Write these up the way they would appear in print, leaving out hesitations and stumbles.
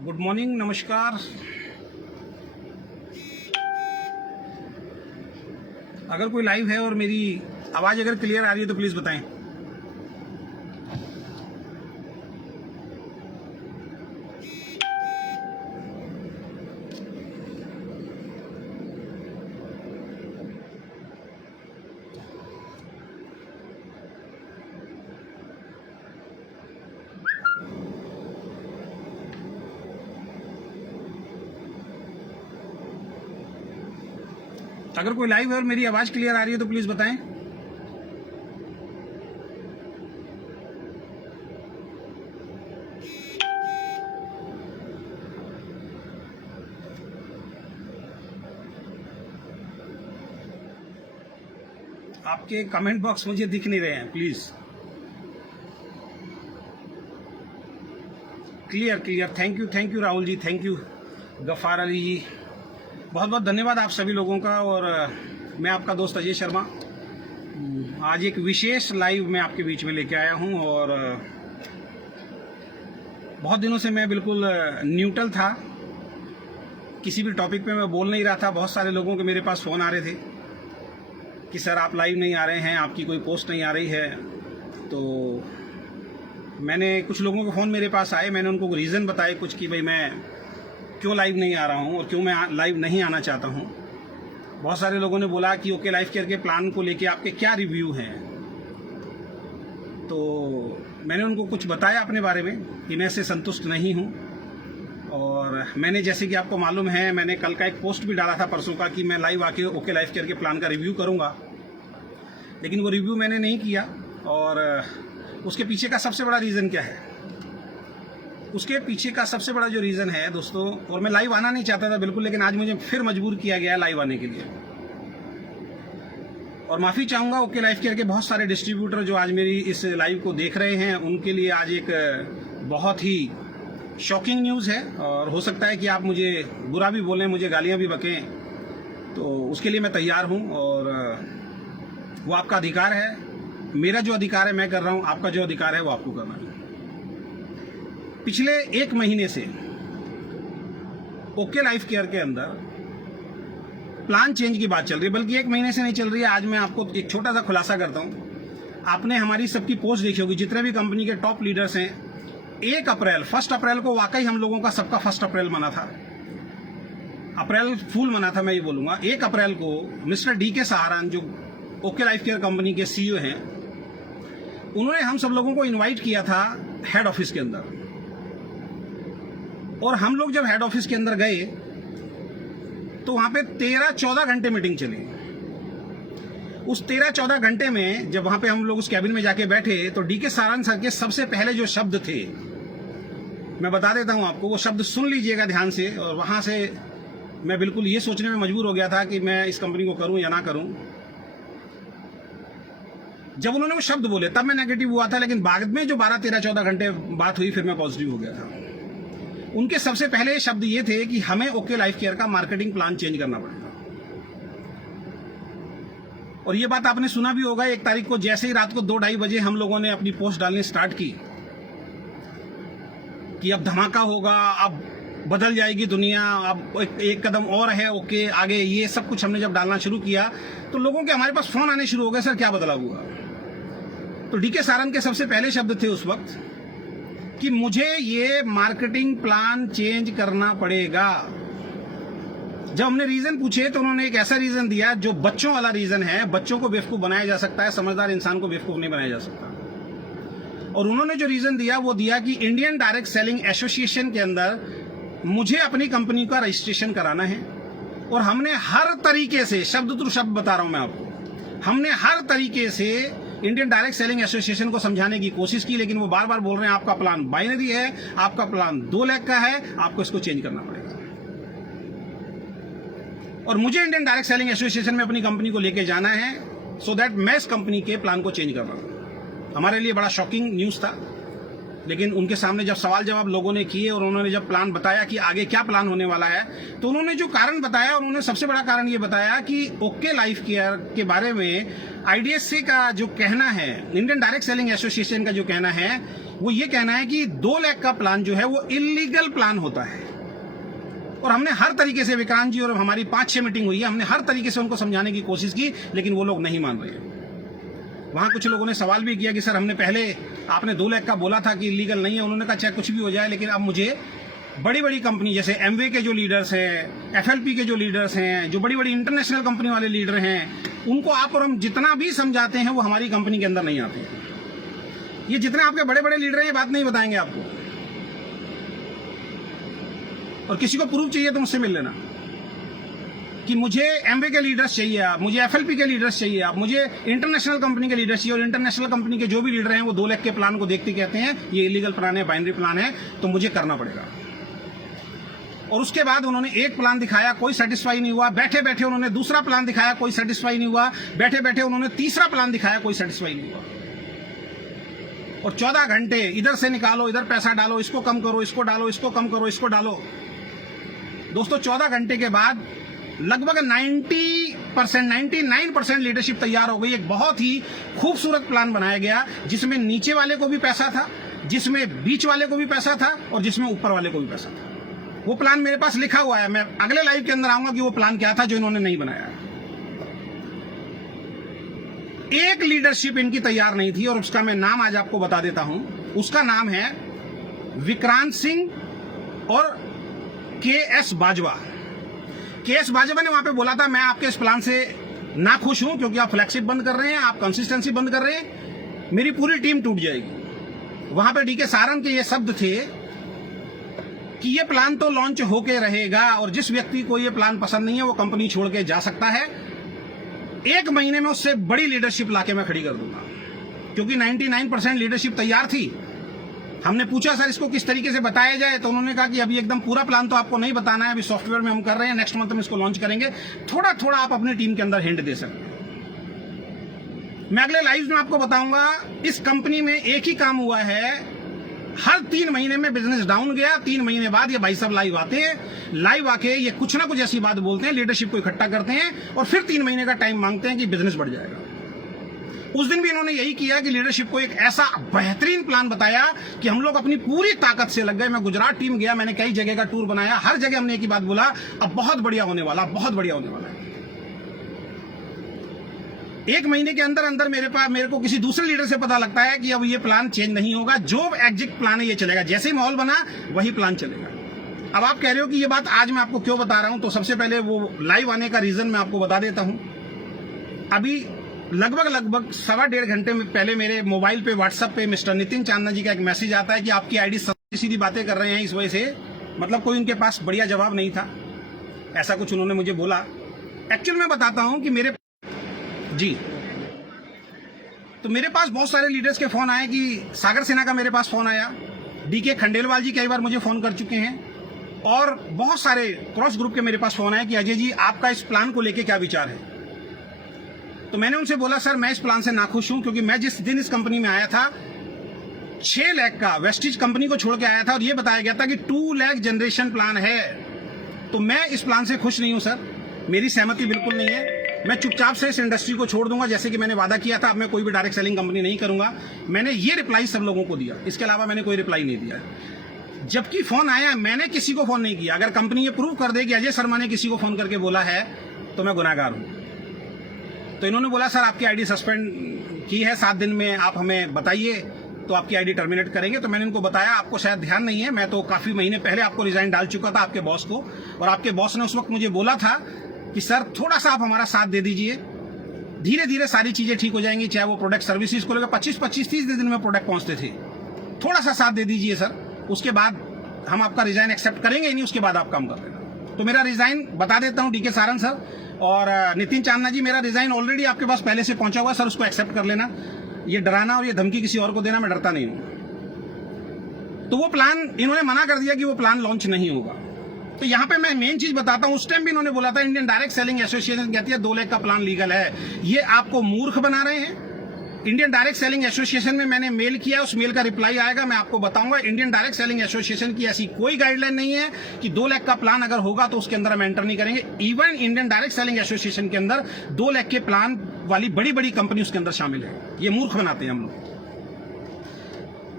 Good morning, नमस्कार। अगर कोई लाइव है और मेरी आवाज़ अगर क्लियर आ रही है तो प्लीज़ बताएं। अगर कोई लाइव है और मेरी आवाज़ क्लियर आ रही है तो प्लीज़ बताएं। आपके कमेंट बॉक्स मुझे दिख नहीं रहे हैं, please. Clear. Thank you Rahul ji, thank you Ghaffar Ali जी, बहुत बहुत धन्यवाद आप सभी लोगों का। और मैं आपका दोस्त अजय शर्मा आज एक विशेष लाइव में आपके बीच में लेके आया हूं। और बहुत दिनों से मैं बिल्कुल न्यूट्रल था, किसी भी टॉपिक पे मैं बोल नहीं रहा था। बहुत सारे लोगों के मेरे पास फ़ोन आ रहे थे कि सर आप लाइव नहीं आ रहे हैं, आपकी कोई पोस्ट नहीं आ रही है। तो मैंने कुछ लोगों के फ़ोन मेरे पास आए, मैंने उनको रीज़न बताए कुछ कि भाई मैं क्यों लाइव नहीं आ रहा हूँ और क्यों मैं लाइव नहीं आना चाहता हूँ। बहुत सारे लोगों ने बोला कि ओके लाइफ केयर के प्लान को लेके आपके क्या रिव्यू हैं। तो मैंने उनको कुछ बताया अपने बारे में कि मैं इससे संतुष्ट नहीं हूँ। और मैंने, जैसे कि आपको मालूम है, मैंने कल का एक पोस्ट भी डाला था परसों का कि मैं लाइव आके ओके लाइफ केयर के प्लान का रिव्यू करूँगा, लेकिन वो रिव्यू मैंने नहीं किया। और उसके पीछे का सबसे बड़ा रीज़न क्या है? उसके पीछे का सबसे बड़ा जो रीज़न है दोस्तों, और मैं लाइव आना नहीं चाहता था बिल्कुल, लेकिन आज मुझे फिर मजबूर किया गया है लाइव आने के लिए। और माफ़ी चाहूँगा ओके लाइफ केयर के बहुत सारे डिस्ट्रीब्यूटर जो आज मेरी इस लाइव को देख रहे हैं, उनके लिए आज एक बहुत ही शॉकिंग न्यूज़ है। और हो सकता है कि आप मुझे बुरा भी बोलें, मुझे गालियाँ भी बकें, तो उसके लिए मैं तैयार हूँ। और वो आपका अधिकार है, मेरा जो अधिकार है मैं कर रहा हूँ, आपका जो अधिकार है वो आपको करना है। पिछले एक महीने से ओके लाइफ केयर के अंदर प्लान चेंज की बात चल रही है, बल्कि एक महीने से नहीं चल रही है। आज मैं आपको एक छोटा सा खुलासा करता हूं। आपने हमारी सबकी पोस्ट देखी होगी, जितने भी कंपनी के टॉप लीडर्स हैं। 1 अप्रैल को वाकई हम लोगों का सबका 1 अप्रैल मना था, अप्रैल फूल मना था, मैं ये बोलूंगा। 1 अप्रैल को मिस्टर DK सहारन, जो ओके लाइफ केयर कंपनी के CEO हैं, उन्होंने हम सब लोगों को इन्वाइट किया था हेड ऑफिस के अंदर। और हम लोग जब हेड ऑफिस के अंदर गए तो वहां पे 13-14 घंटे मीटिंग चली। उस 13-14 घंटे में जब वहां पे हम लोग उस कैबिन में जाके बैठे तो DK सहारन सर के सबसे पहले जो शब्द थे, मैं बता देता हूं आपको, वो शब्द सुन लीजिएगा ध्यान से। और वहां से मैं बिल्कुल ये सोचने में मजबूर हो गया था कि मैं इस कंपनी को करूं या ना करूं। जब उन्होंने वो शब्द बोले तब मैं नेगेटिव हुआ था, लेकिन बाद में जो 12-13-14 घंटे बात हुई फिर मैं पॉजिटिव हो गया था। उनके सबसे पहले शब्द ये थे कि हमें ओके लाइफ केयर का मार्केटिंग प्लान चेंज करना पड़ेगा। और ये बात आपने सुना भी होगा, 1 तारीख को जैसे ही रात को 2-2:30 बजे हम लोगों ने अपनी पोस्ट डालनी स्टार्ट की कि अब धमाका होगा, अब बदल जाएगी दुनिया, अब एक कदम और है ओके आगे, ये सब कुछ हमने जब डालना शुरू किया तो लोगों के हमारे पास फोन आने शुरू हो गए, सर क्या बदलाव हुआ? तो DK सहारन के सबसे पहले शब्द थे उस वक्त कि मुझे ये मार्केटिंग प्लान चेंज करना पड़ेगा। जब हमने रीजन पूछे तो उन्होंने एक ऐसा रीजन दिया जो बच्चों वाला रीजन है। बच्चों को बेवकूफ बनाया जा सकता है, समझदार इंसान को बेवकूफ नहीं बनाया जा सकता। और उन्होंने जो रीजन दिया वो दिया कि इंडियन डायरेक्ट सेलिंग एसोसिएशन के अंदर मुझे अपनी कंपनी का रजिस्ट्रेशन कराना है। और हमने हर तरीके से, शब्द टू शब्द बता रहा हूं मैं आपको, हमने हर तरीके से इंडियन डायरेक्ट सेलिंग एसोसिएशन को समझाने की कोशिश की, लेकिन वो बार बार बोल रहे हैं आपका प्लान बाइनरी है, आपका प्लान 2 लाख का है, आपको इसको चेंज करना पड़ेगा। और मुझे इंडियन डायरेक्ट सेलिंग एसोसिएशन में अपनी कंपनी को लेके जाना है, सो दैट मैं इस कंपनी के प्लान को चेंज कर रहा हूं। हमारे लिए बड़ा शॉकिंग न्यूज था, लेकिन उनके सामने जब सवाल जवाब लोगों ने किए और उन्होंने जब प्लान बताया कि आगे क्या प्लान होने वाला है, तो उन्होंने जो कारण बताया, उन्होंने सबसे बड़ा कारण ये बताया कि ओके लाइफ केयर के बारे में IDSA का जो कहना है, इंडियन डायरेक्ट सेलिंग एसोसिएशन का जो कहना है वो ये कहना है कि 2 लाख का प्लान जो है वो इलीगल प्लान होता है। और हमने हर तरीके से, विक्रांत जी और हमारी 5-6 मीटिंग हुई है, हमने हर तरीके से उनको समझाने की कोशिश की, लेकिन वो लोग नहीं मान रहे हैं। वहाँ कुछ लोगों ने सवाल भी किया कि सर हमने पहले आपने 2 लाख का बोला था कि इलीगल नहीं है। उन्होंने कहा चाहे कुछ भी हो जाए, लेकिन अब मुझे बड़ी बड़ी कंपनी जैसे एमवे के जो लीडर्स हैं, एफएलपी के जो लीडर्स हैं, जो बड़ी बड़ी इंटरनेशनल कंपनी वाले लीडर हैं, उनको आप और हम जितना भी समझाते हैं वो हमारी कंपनी के अंदर नहीं आते हैं। ये जितने आपके बड़े बड़े लीडर हैं ये बात नहीं बताएंगे आपको। और किसी को प्रूफ चाहिए तो मुझसे मिल लेना कि मुझे एमवे के लीडर्स चाहिए आप, मुझे एफएलपी के लीडर्स चाहिए आप, मुझे इंटरनेशनल कंपनी के लीडर्स चाहिए। और इंटरनेशनल कंपनी के जो भी लीडर हैं वो 2 लाख के प्लान को देखते कहते हैं ये इलीगल प्लान है, बाइनरी प्लान है, तो मुझे करना पड़ेगा। और उसके बाद उन्होंने एक प्लान दिखाया, कोई सेटिस्फाई नहीं हुआ। बैठे बैठे उन्होंने दूसरा प्लान दिखाया, कोई सेटिस्फाई नहीं हुआ। बैठे बैठे उन्होंने तीसरा प्लान दिखाया, कोई सेटिस्फाई नहीं हुआ। और 14 घंटे इधर से निकालो, इधर पैसा डालो, इसको कम करो, इसको डालो, इसको कम करो, इसको डालो। दोस्तों 14 घंटे के बाद लगभग 99% लीडरशिप तैयार हो गई। एक बहुत ही खूबसूरत प्लान बनाया गया जिसमें नीचे वाले को भी पैसा था, जिसमें बीच वाले को भी पैसा था और जिसमें ऊपर वाले को भी पैसा था। वो प्लान मेरे पास लिखा हुआ है। मैं अगले लाइव के अंदर आऊंगा कि वो प्लान क्या था जो इन्होंने नहीं बनाया। एक लीडरशिप इनकी तैयार नहीं थी और उसका मैं नाम आज आपको बता देता हूं। उसका नाम है विक्रांत सिंह और के.एस. बाजवा। के.एस. बाजवा ने वहां पे बोला था मैं आपके इस प्लान से ना खुश हूं क्योंकि आप फ्लैगशिप बंद कर रहे हैं, आप कंसिस्टेंसी बंद कर रहे हैं, मेरी पूरी टीम टूट जाएगी। वहां पे डी.के. सारन के ये शब्द थे कि ये प्लान तो लॉन्च होके रहेगा और जिस व्यक्ति को ये प्लान पसंद नहीं है वो कंपनी छोड़ के जा सकता है। 1 महीने में उससे बड़ी लीडरशिप लाके मैं खड़ी कर दूंगा। क्योंकि 99% लीडरशिप तैयार थी। हमने पूछा सर इसको किस तरीके से बताया जाए, तो उन्होंने कहा कि अभी एकदम पूरा प्लान तो आपको नहीं बताना है, अभी सॉफ्टवेयर में हम कर रहे हैं, नेक्स्ट मंथ में इसको लॉन्च करेंगे, थोड़ा थोड़ा आप अपनी टीम के अंदर हिंट दे सकते हैं। मैं अगले लाइव में आपको बताऊंगा इस कंपनी में एक ही काम हुआ है, हर 3 महीने में बिजनेस डाउन गया, 3 महीने बाद ये भाई साहब लाइव आते हैं, लाइव आके ये कुछ ना कुछ ऐसी बात बोलते हैं, लीडरशिप को इकट्ठा करते हैं और फिर 3 महीने का टाइम मांगते हैं कि बिजनेस बढ़ जाएगा। उस दिन भी इन्होंने यही किया कि लीडरशिप को एक ऐसा बेहतरीन प्लान बताया कि हम लोग अपनी पूरी ताकत से लग गए। मैं गुजरात टीम गया, मैंने कई जगह का टूर बनाया, हर जगह हमने एक ही बात बोला, अब बहुत बढ़िया होने वाला, बहुत बढ़िया होने वाला है। 1 महीने के अंदर अंदर मेरे को किसी दूसरे लीडर से पता लगता है कि अब ये प्लान चेंज नहीं होगा, जो एग्जिट प्लान है ये चलेगा, जैसे ही माहौल बना वही प्लान चलेगा। अब आप कह रहे हो कि ये बात आज मैं आपको क्यों बता रहा हूं, तो सबसे पहले वो लाइव आने का रीजन मैं आपको बता देता हूं। अभी लगभग 1.25 घंटे पहले मेरे मोबाइल पे व्हाट्सएप पे मिस्टर नितिन चांदना जी का एक मैसेज आता है कि आपकी आईडी सीधी सीधी बातें कर रहे हैं, इस वजह से मतलब कोई उनके पास बढ़िया जवाब नहीं था, ऐसा कुछ उन्होंने मुझे बोला। एक्चुअल में बताता हूं कि मेरे पास बहुत सारे लीडर्स के फोन आए कि सागर सिन्हा का मेरे पास फोन आया, डी.के. खंडेलवाल जी कई बार मुझे फोन कर चुके हैं और बहुत सारे क्रॉस ग्रुप के मेरे पास फोन आए कि अजय जी आपका इस प्लान को लेके क्या विचार है। तो मैंने उनसे बोला सर मैं इस प्लान से नाखुश हूं क्योंकि मैं जिस दिन इस कंपनी में आया था 6 लाख का वेस्टिज कंपनी को छोड़ के आया था और ये बताया गया था कि 2 लाख जनरेशन प्लान है। तो मैं इस प्लान से खुश नहीं हूं सर, मेरी सहमति बिल्कुल नहीं है। मैं चुपचाप से इस इंडस्ट्री को छोड़ दूंगा जैसे कि मैंने वादा किया था। अब मैं कोई भी डायरेक्ट सेलिंग कंपनी नहीं करूंगा। मैंने ये रिप्लाई सब लोगों को दिया, इसके अलावा मैंने कोई रिप्लाई नहीं दिया। जबकि फोन आया, मैंने किसी को फोन नहीं किया। अगर कंपनी ये प्रूव कर दे कि अजय शर्मा ने किसी को फोन करके बोला है तो मैं गुनाहगार हूं। तो इन्होंने बोला सर आपकी आईडी सस्पेंड की है, 7 दिन में आप हमें बताइए तो आपकी आईडी टर्मिनेट करेंगे। तो मैंने इनको बताया आपको शायद ध्यान नहीं है, मैं तो काफी महीने पहले आपको रिजाइन डाल चुका था आपके बॉस को, और आपके बॉस ने उस वक्त मुझे बोला था कि सर थोड़ा सा आप हमारा साथ दे दीजिए, धीरे धीरे सारी चीजें ठीक हो जाएंगी। चाहे वो प्रोडक्ट सर्विसेज को लेकर 25-30 दिन में प्रोडक्ट पहुंचते थे, थोड़ा सा साथ दे दीजिए सर, उसके बाद हम आपका रिजाइन एक्सेप्ट करेंगे ही नहीं, उसके बाद आप काम कर लेना। तो मेरा रिजाइन बता देता हूं डी.के. सारन सर और नितिन चांदना जी, मेरा रिजाइन ऑलरेडी आपके पास पहले से पहुंचा हुआ सर, उसको एक्सेप्ट कर लेना। ये डराना और ये धमकी किसी और को देना मैं डरता नहीं हूं। तो वो प्लान इन्होंने मना कर दिया कि वो प्लान लॉन्च नहीं होगा। तो यहां पे मैं मेन चीज बताता हूं, उस टाइम भी इन्होंने बोला था इंडियन डायरेक्ट सेलिंग एसोसिएशन कहती है 2 लाख का प्लान लीगल है। ये आपको मूर्ख बना रहे हैं। इंडियन डायरेक्ट सेलिंग एसोसिएशन में मैंने मेल किया, उस मेल का रिप्लाई आएगा, मैं आपको बताऊंगा। इंडियन डायरेक्ट सेलिंग एसोसिएशन की ऐसी कोई गाइडलाइन नहीं है कि 2 लाख का प्लान अगर होगा तो उसके अंदर हम एंटर नहीं करेंगे। Even Indian direct selling association के अंदर 2 लाख के प्लान वाली बड़ी बड़ी कंपनी उसके अंदर शामिल है। ये मूर्ख बनाते हैं हम लोग।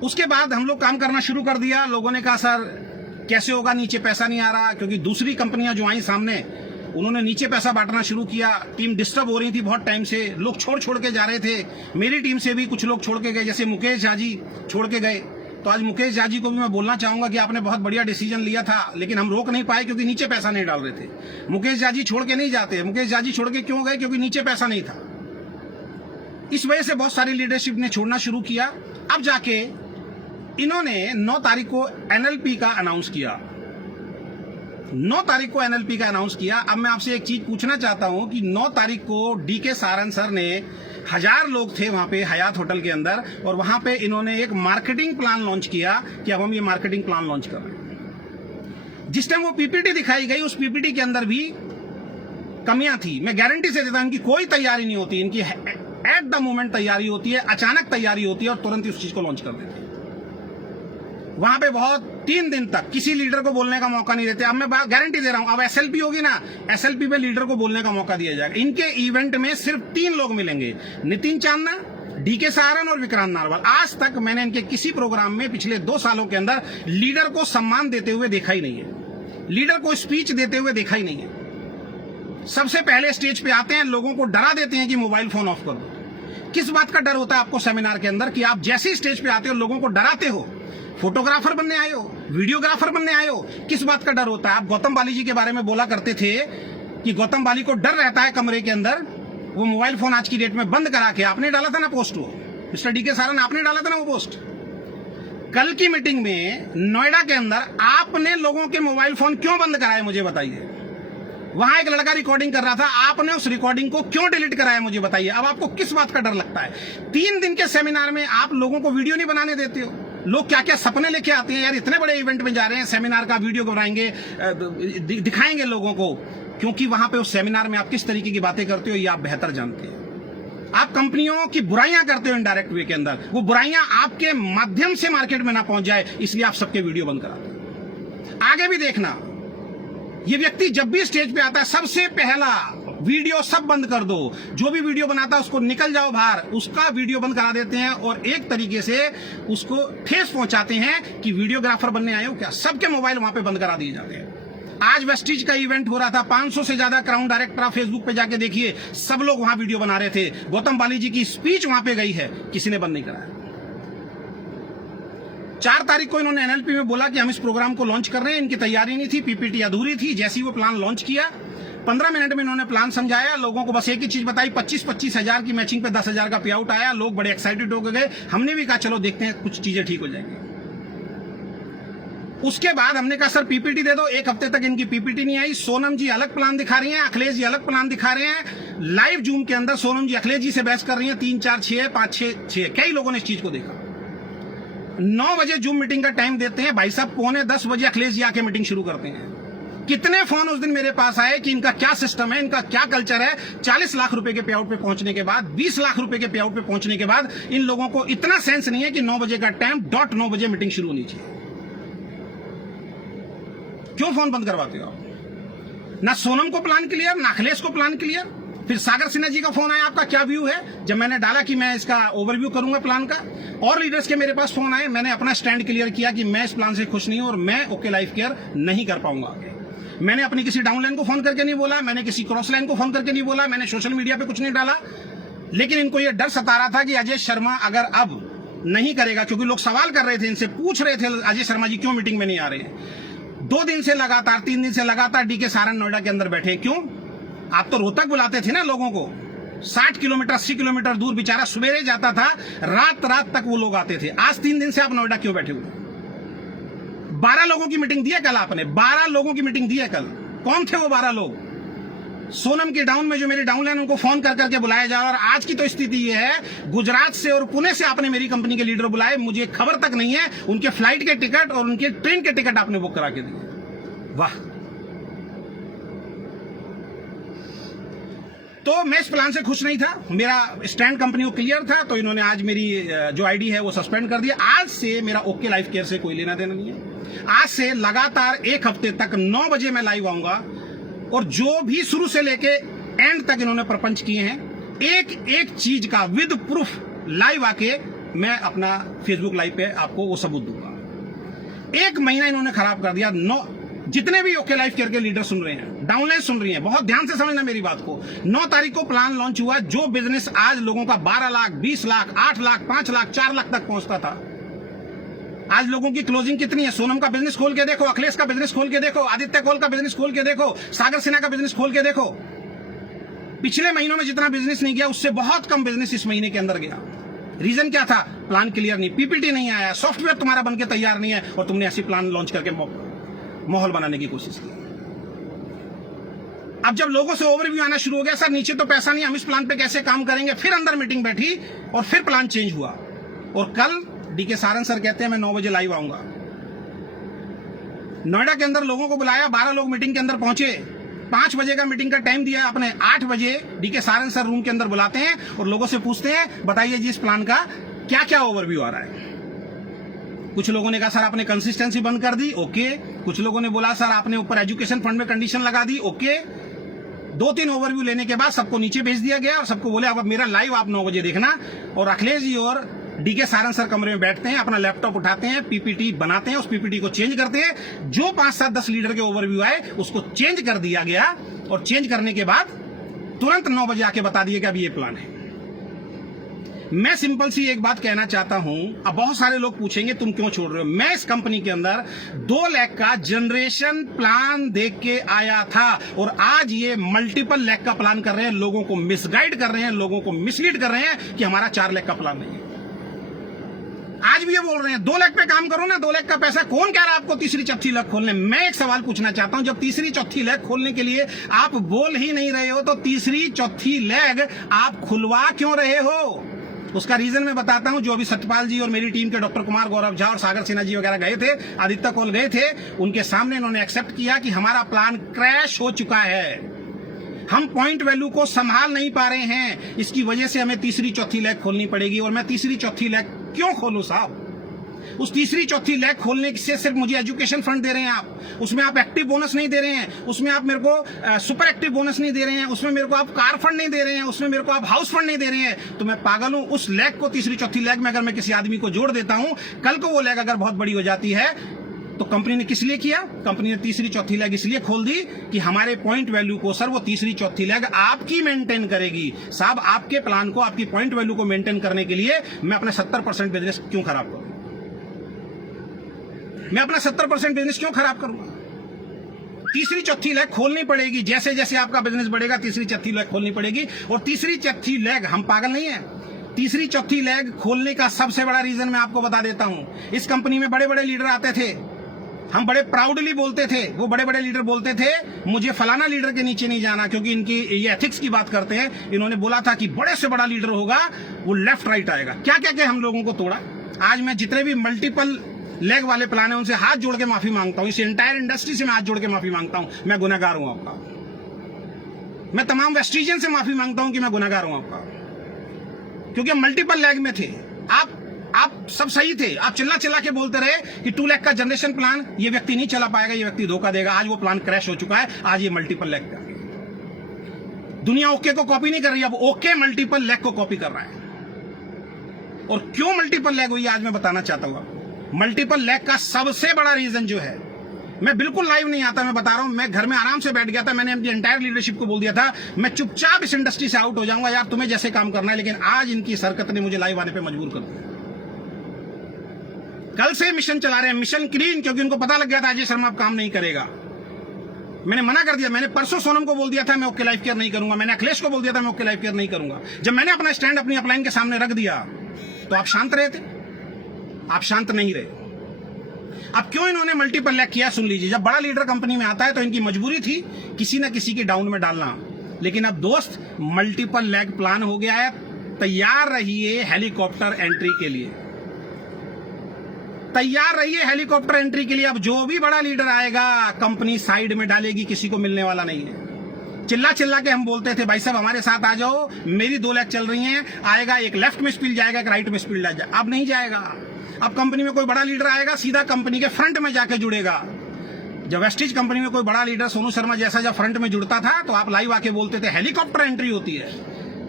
उसके बाद हम लोग काम करना शुरू कर दिया। लोगों ने कहा सर कैसे होगा, नीचे पैसा नहीं आ रहा, क्योंकि दूसरी कंपनियां जो आई सामने उन्होंने नीचे पैसा बांटना शुरू किया। टीम डिस्टर्ब हो रही थी बहुत टाइम से, लोग छोड़ के जा रहे थे। मेरी टीम से भी कुछ लोग छोड़ के गए, जैसे मुकेश झा जी छोड़ के गए। तो आज मुकेश झा जी को भी मैं बोलना चाहूंगा कि आपने बहुत बढ़िया डिसीजन लिया था, लेकिन हम रोक नहीं पाए क्योंकि नीचे पैसा नहीं डाल रहे थे। मुकेश झा जी छोड़ के नहीं जाते। मुकेश झा जी छोड़ के क्यों गए? क्योंकि नीचे पैसा नहीं था। इस वजह से बहुत सारी लीडरशिप ने छोड़ना शुरू किया। अब जाके इन्होंने 9 तारीख को एनएलपी का अनाउंस किया। 9 तारीख को एनएलपी का अनाउंस किया। अब मैं आपसे एक चीज पूछना चाहता हूं कि 9 तारीख को डीके सारन सर ने 1000 लोग थे वहां पे हयात होटल के अंदर, और वहां पे इन्होंने एक मार्केटिंग प्लान लॉन्च किया कि अब हम ये मार्केटिंग प्लान लॉन्च कर रहे हैं। जिस टाइम वो पीपीटी दिखाई गई, उस पीपीटी के अंदर भी कमियां थी। मैं गारंटी से देता हूं इनकी कोई तैयारी नहीं होती, इनकी एट द मोमेंट तैयारी होती है, अचानक तैयारी होती है और तुरंत ही उस चीज को लॉन्च कर देते हैं। वहां पे बहुत 3 दिन तक किसी लीडर को बोलने का मौका नहीं देते। अब मैं गारंटी दे रहा हूं, अब एसएलपी होगी ना, एसएलपी पे लीडर को बोलने का मौका दिया जाएगा। इनके इवेंट में सिर्फ 3 लोग मिलेंगे, नितिन चांदना, डीके सारन और विक्रांत नारवाल। आज तक मैंने इनके किसी प्रोग्राम में पिछले 2 सालों के अंदर लीडर को सम्मान देते हुए देखा ही नहीं है, लीडर को स्पीच देते हुए देखा ही नहीं है। सबसे पहले स्टेज पे आते हैं, लोगों को डरा देते हैं कि मोबाइल फोन ऑफ कर दो। किस बात का डर होता है आपको सेमिनार के अंदर कि आप जैसे ही स्टेज पे आते हो लोगों को डराते हो? फोटोग्राफर बनने आए हो, वीडियोग्राफर बनने आए हो, किस बात का डर होता है? आप गौतम बाली जी के बारे में बोला करते थे कि गौतम बाली को डर रहता है कमरे के अंदर, वो मोबाइल फोन आज की डेट में बंद करा के आपने डाला था ना पोस्ट, वो मिस्टर डीके सारन आपने डाला था ना वो पोस्ट। कल की मीटिंग में नोएडा के अंदर आपने लोगों के मोबाइल फोन क्यों बंद कराए, मुझे बताइए। वहां एक लड़का रिकॉर्डिंग कर रहा था, आपने उस रिकॉर्डिंग को क्यों डिलीट कराया, मुझे बताइए। अब आपको किस बात का डर लगता है? 3 दिन के सेमिनार में आप लोगों को वीडियो नहीं बनाने देते हो। लोग क्या क्या सपने लेके आते हैं, यार इतने बड़े इवेंट में जा रहे हैं, सेमिनार का वीडियो बनाएंगे, दिखाएंगे लोगों को, क्योंकि वहां पे उस सेमिनार में आप किस तरीके की बातें करते हो ये आप बेहतर जानते हैं। आप कंपनियों की बुराइयां करते हो इनडायरेक्ट वे के अंदर, वो बुराइयां आपके माध्यम से मार्केट में ना पहुंच जाए, इसलिए आप सबके वीडियो बंद कराते हैं। आगे भी देखना, ये व्यक्ति जब भी स्टेज पे आता है सबसे पहला वीडियो सब बंद कर दो, जो भी वीडियो बनाता है उसको निकल जाओ बाहर, उसका वीडियो बंद करा देते हैं और एक तरीके से उसको ठेस पहुंचाते हैं कि वीडियोग्राफर बनने आए हो क्या। सबके मोबाइल वहां पे बंद करा दिए जाते हैं। आज वेस्टीज का इवेंट हो रहा था, 500 से ज्यादा क्राउन डायरेक्टर आप फेसबुक पे जाके देखिए, सब लोग वहां वीडियो बना रहे थे। गौतम बाली जी की स्पीच वहां पे गई है, किसी ने बंद नहीं कराया। 4 तारीख को इन्होंने एनएलपी में बोला कि हम इस प्रोग्राम को लॉन्च कर रहे हैं, इनकी तैयारी नहीं थी, पीपीटी अधूरी थी। जैसे ही वो प्लान लॉन्च किया, 15 मिनट में इन्होंने प्लान समझाया, लोगों को बस एक ही चीज बताई, 25-25 हजार की मैचिंग पे 10,000 का पे आउट आया। लोग बड़े एक्साइटेड हो गए। हमने भी कहा चलो देखते हैं कुछ चीजें ठीक हो जाएंगी। उसके बाद हमने कहा सर पीपीटी दे दो। 1 हफ्ते तक इनकी पीपीटी नहीं आई। सोनम जी अलग प्लान दिखा रही हैं, अखिलेश जी अलग प्लान दिखा रहे हैं। लाइव जूम के अंदर सोनम जी अखिलेश जी से बहस कर रही हैं, 3, 4, 6, 5, 6, कई लोगों ने इस चीज को देखा। 9 बजे जूम मीटिंग का टाइम देते हैं, भाई साहब 9:45 बजे अखिलेश जी आके मीटिंग शुरू करते हैं। कितने फोन उस दिन मेरे पास आए कि इनका क्या सिस्टम है, इनका क्या कल्चर है। 40 लाख रुपए के पे आउट पे पहुंचने के बाद, 20 लाख रुपए के पे आउट पे पहुंचने के बाद इन लोगों को इतना सेंस नहीं है कि 9 बजे का टाइम डॉट 9 बजे मीटिंग शुरू होनी चाहिए। क्यों फोन बंद करवाते हो आप? ना सोनम को प्लान क्लियर, ना अखिलेश को प्लान क्लियर। फिर सागर सिन्हा जी का फोन आया, आपका क्या व्यू है? जब मैंने डाला कि मैं इसका ओवरव्यू करूंगा प्लान का, और लीडर्स के मेरे पास फोन आए, मैंने अपना स्टैंड क्लियर किया कि मैं इस प्लान से खुश नहीं हूं और मैं ओके लाइफ केयर नहीं कर पाऊंगा आगे। मैंने अपनी किसी डाउनलाइन को फोन करके नहीं बोला, मैंने किसी क्रॉस लाइन को फोन करके नहीं बोला, मैंने सोशल मीडिया पे कुछ नहीं डाला। लेकिन इनको यह डर सता रहा था कि अजय शर्मा अगर अब नहीं करेगा, क्योंकि लोग सवाल कर रहे थे, इनसे पूछ रहे थे अजय शर्मा जी क्यों मीटिंग में नहीं आ रहे हैं। 2 दिन से लगातार, 3 दिन से लगातार डीके सारन नोएडा के अंदर बैठे। क्यों? आप तो रोहतक बुलाते थे ना लोगों को, 60 किलोमीटर 80 किलोमीटर दूर बेचारा सवेरे जाता था, रात तक वो लोग आते थे। आज 3 दिन से आप नोएडा क्यों बैठे हुए? 12 लोगों की मीटिंग दी है कल आपने, 12 लोगों की मीटिंग दी है कल। कौन थे वो 12 लोग? सोनम के डाउन में जो मेरी डाउनलाइन उनको फोन कर करके बुलाया जा रहा है। और आज की तो स्थिति ये है, गुजरात से और पुणे से आपने मेरी कंपनी के लीडर बुलाए, मुझे खबर तक नहीं है उनके फ्लाइट के टिकट और उनके ट्रेन के टिकट आपने बुक करा के दिए। वाह! तो मैं इस प्लान से खुश नहीं था, मेरा स्टैंड कंपनी को क्लियर था, तो इन्होंने आज मेरी जो आईडी है वो सस्पेंड कर दिया। आज से मेरा ओके लाइफ केयर से कोई लेना देना नहीं है। आज से लगातार 1 हफ्ते तक 9 बजे मैं लाइव आऊंगा, और जो भी शुरू से लेके एंड तक इन्होंने प्रपंच किए हैं, एक एक चीज का विद प्रूफ लाइव आके मैं अपना फेसबुक लाइव पे आपको वो सबूत दूंगा। 1 महीना इन्होंने खराब कर दिया। जितने भी ओके लाइफ करके लीडर सुन रहे हैं, डाउनलाइन सुन रही हैं, बहुत ध्यान से समझना मेरी बात को। 9 तारीख को प्लान लॉन्च हुआ। जो बिजनेस आज लोगों का 12 लाख, 20 लाख, 8 लाख, 5 लाख, 4 लाख तक पहुंचता था, आज लोगों की क्लोजिंग कितनी है? सोनम का बिजनेस खोल के देखो, अखिलेश का बिजनेस खोल के देखो, आदित्य कोल का बिजनेस खोल के देखो, सागर सिन्हा का बिजनेस खोल के देखो। पिछले महीनों में जितना बिजनेस नहीं गया उससे बहुत कम बिजनेस इस महीने के अंदर गया। रीजन क्या था? प्लान क्लियर नहीं, पीपीटी नहीं आया, सॉफ्टवेयर तुम्हारा बनके तैयार नहीं है और तुमने ऐसी प्लान लॉन्च करके माहौल बनाने की कोशिश की। अब जब लोगों से ओवरव्यू आना शुरू हो गया, सर नीचे तो पैसा नहीं, हम इस प्लान पे कैसे काम करेंगे, फिर अंदर मीटिंग बैठी और फिर प्लान चेंज हुआ। और कल डीके सारंग सर कहते हैं मैं 9 बजे लाइव आऊंगा। नोएडा के अंदर लोगों को बुलाया, 12 लोग मीटिंग के अंदर पहुंचे। 5 बजे का मीटिंग का टाइम दिया आपने, 8 बजे डीके सारंग सर रूम के अंदर बुलाते हैं और लोगों से पूछते हैं बताइए जी इस प्लान का क्या क्या ओवरव्यू आ रहा है। कुछ लोगों ने कहा सर आपने कंसिस्टेंसी बंद कर दी, ओके। कुछ लोगों ने बोला सर आपने ऊपर एजुकेशन फंड में कंडीशन लगा दी, ओके। 2-3 ओवरव्यू लेने के बाद सबको नीचे भेज दिया गया और सबको बोले अब मेरा लाइव आप 9 बजे देखना। और अखिलेश जी और डीके सारंग सर कमरे में बैठते हैं, अपना लैपटॉप उठाते हैं, पीपीटी बनाते हैं, उस पीपीटी को चेंज करते हैं। जो 5, 7, 10 लीडर के ओवरव्यू आए उसको चेंज कर दिया गया और चेंज करने के बाद तुरंत 9 बजे आके बता दिए कि अब ये प्लान है। मैं सिंपल सी एक बात कहना चाहता हूं। अब बहुत सारे लोग पूछेंगे तुम क्यों छोड़ रहे हो। मैं इस कंपनी के अंदर 2 लाख का जनरेशन प्लान देख के आया था और आज ये मल्टीपल लाख का प्लान कर रहे हैं, लोगों को मिसगाइड कर रहे हैं, लोगों को मिसलीड कर रहे हैं कि हमारा 4 लाख का प्लान नहीं है। आज भी ये बोल रहे हैं 2 लाख पे काम करो ना, 2 लाख का पैसा कौन कह रहा है आपको तीसरी चौथी लाख खोलने। मैं एक सवाल पूछना चाहता हूं, जब तीसरी चौथी लाख खोलने के लिए आप बोल ही नहीं रहे हो तो तीसरी चौथी लाख आप खुलवा क्यों रहे हो? उसका रीजन मैं बताता हूं। जो अभी सत्यपाल जी और मेरी टीम के डॉक्टर कुमार गौरव झा और सागर सिन्हा जी वगैरह गए थे, आदित्य कोल गए थे, उनके सामने इन्होंने एक्सेप्ट किया कि हमारा प्लान क्रैश हो चुका है, हम पॉइंट वैल्यू को संभाल नहीं पा रहे हैं, इसकी वजह से हमें तीसरी चौथी लाख खोलनी पड़ेगी। और मैं तीसरी चौथी लाख क्यों खोलूं साहब? उस तीसरी चौथी लाख खोलने से सिर्फ मुझे एजुकेशन फंड दे रहे हैं आप, उसमें आप एक्टिव बोनस नहीं दे रहे हैं, उसमें आप मेरे को सुपर एक्टिव बोनस नहीं दे रहे हैं, उसमें मेरे को आप कार फंड नहीं दे रहे हैं, उसमें मेरे को आप हाउस फंड नहीं दे रहे हैं। तो मैं पागल हूं? उस लाख को तीसरी चौथी लाख में अगर मैं किसी आदमी को जोड़ देता हूं, कल को वो लाख अगर बहुत बड़ी हो जाती है तो कंपनी ने किस लिए किया? कंपनी ने तीसरी चौथी लाख इसलिए खोल दी कि हमारे पॉइंट वैल्यू को सर वो तीसरी चौथी लाख आपकी मेंटेन करेगी। साहब आपके प्लान को, आपकी पॉइंट वैल्यू को मेंटेन करने के लिए मैं अपना 70% बिजनेस क्यों खराब करूं? मैं अपना 70% बिजनेस क्यों खराब करूंगा? तीसरी चौथी लाख खोलनी पड़ेगी। जैसे जैसे आपका बिजनेस बढ़ेगा तीसरी चौथी लाख खोलनी पड़ेगी। और तीसरी चौथी लाख, हम पागल नहीं है, तीसरी चौथी लाख खोलने का सबसे बड़ा रीजन मैं आपको बता देता हूं। इस कंपनी में बड़े बड़े लीडर आते थे, हम बड़े प्राउडली बोलते थे, वो बड़े बड़े लीडर बोलते थे मुझे फलाना लीडर के नीचे नहीं जाना, क्योंकि इनकी ये एथिक्स की बात करते हैं। इन्होंने बोला था कि बड़े से बड़ा लीडर होगा वो लेफ्ट राइट आएगा। क्या क्या क्या हम लोगों को तोड़ा। आज मैं जितने भी मल्टीपल लेग वाले प्लान है उनसे हाथ जोड़ के माफी मांगता हूं, इस एंटायर इंडस्ट्री से मैं हाथ जोड़ के माफी मांगता हूं, मैं गुनहगार हूं आपका। मैं तमाम वेस्टिजियन से माफी मांगता हूं कि मैं गुनहगार हूं आपका, क्योंकि हम मल्टीपल लेग में थे। आप सब सही थे, आप चिल्ला चिल्ला के बोलते रहे कि 2 लाख का जनरेशन प्लान ये व्यक्ति नहीं चला पाएगा, ये व्यक्ति धोखा देगा। आज वो प्लान क्रैश हो चुका है, आज ये मल्टीपल लेग पे आ गया। दुनिया ओके को कॉपी नहीं कर रही, अब ओके मल्टीपल लेग को कॉपी कर रहा है। और क्यों मल्टीपल लेग हुई आज मैं बताना चाहता हूं आपको। मल्टीपल लेग का सबसे बड़ा रीजन जो है, मैं बिल्कुल लाइव नहीं आता, मैं बता रहा हूं, मैं घर में आराम से बैठ गया था। मैंने अपनी एंटायर लीडरशिप को बोल दिया था मैं चुपचाप इस इंडस्ट्री से आउट हो जाऊंगा, यार तुम्हें जैसे काम करना है। लेकिन आज इनकी इस हरकत ने मुझे लाइव आने पे मजबूर कर दिया। कल से मिशन चला रहे हैं, मिशन क्लीन, क्योंकि उनको पता लग गया था अजय शर्मा अब काम नहीं करेगा। मैंने मना कर दिया। मैंने परसों सोनम को बोल दिया था मैं ओके लाइफ केयर नहीं करूंगा, मैंने अखिलेश को बोल दिया था मैं ओके लाइफ केयर नहीं करूंगा। जब मैंने अपना स्टैंड अपनी अपलाइन के सामने रख दिया तो आप शांत रहे थे, आप शांत नहीं रहे। अब क्यों इन्होंने मल्टीपल लैग किया सुन लीजिए। जब बड़ा लीडर कंपनी में आता है तो इनकी मजबूरी थी किसी ना किसी के डाउन में डालना, लेकिन अब दोस्त मल्टीपल लैग प्लान हो गया है। तैयार रहिए हेलीकॉप्टर एंट्री के लिए, तैयार रहिए हेलीकॉप्टर एंट्री के लिए। अब जो भी बड़ा लीडर आएगा कंपनी साइड में डालेगी, किसी को मिलने वाला नहीं है। चिल्ला चिल्ला के हम बोलते थे भाई साहब हमारे साथ आ जाओ, मेरी 2 लाख चल रही हैं, आएगा एक लेफ्ट में स्पिल जाएगा, एक राइट में स्पिल जाएगा। अब नहीं जाएगा। अब कंपनी में कोई बड़ा लीडर आएगा सीधा कंपनी के फ्रंट में जाके जुड़ेगा। जब वेस्टिज कंपनी में कोई बड़ा लीडर सोनू शर्मा जैसा जब फ्रंट में जुड़ता था तो आप लाइव आके बोलते थे हेलीकॉप्टर एंट्री होती है।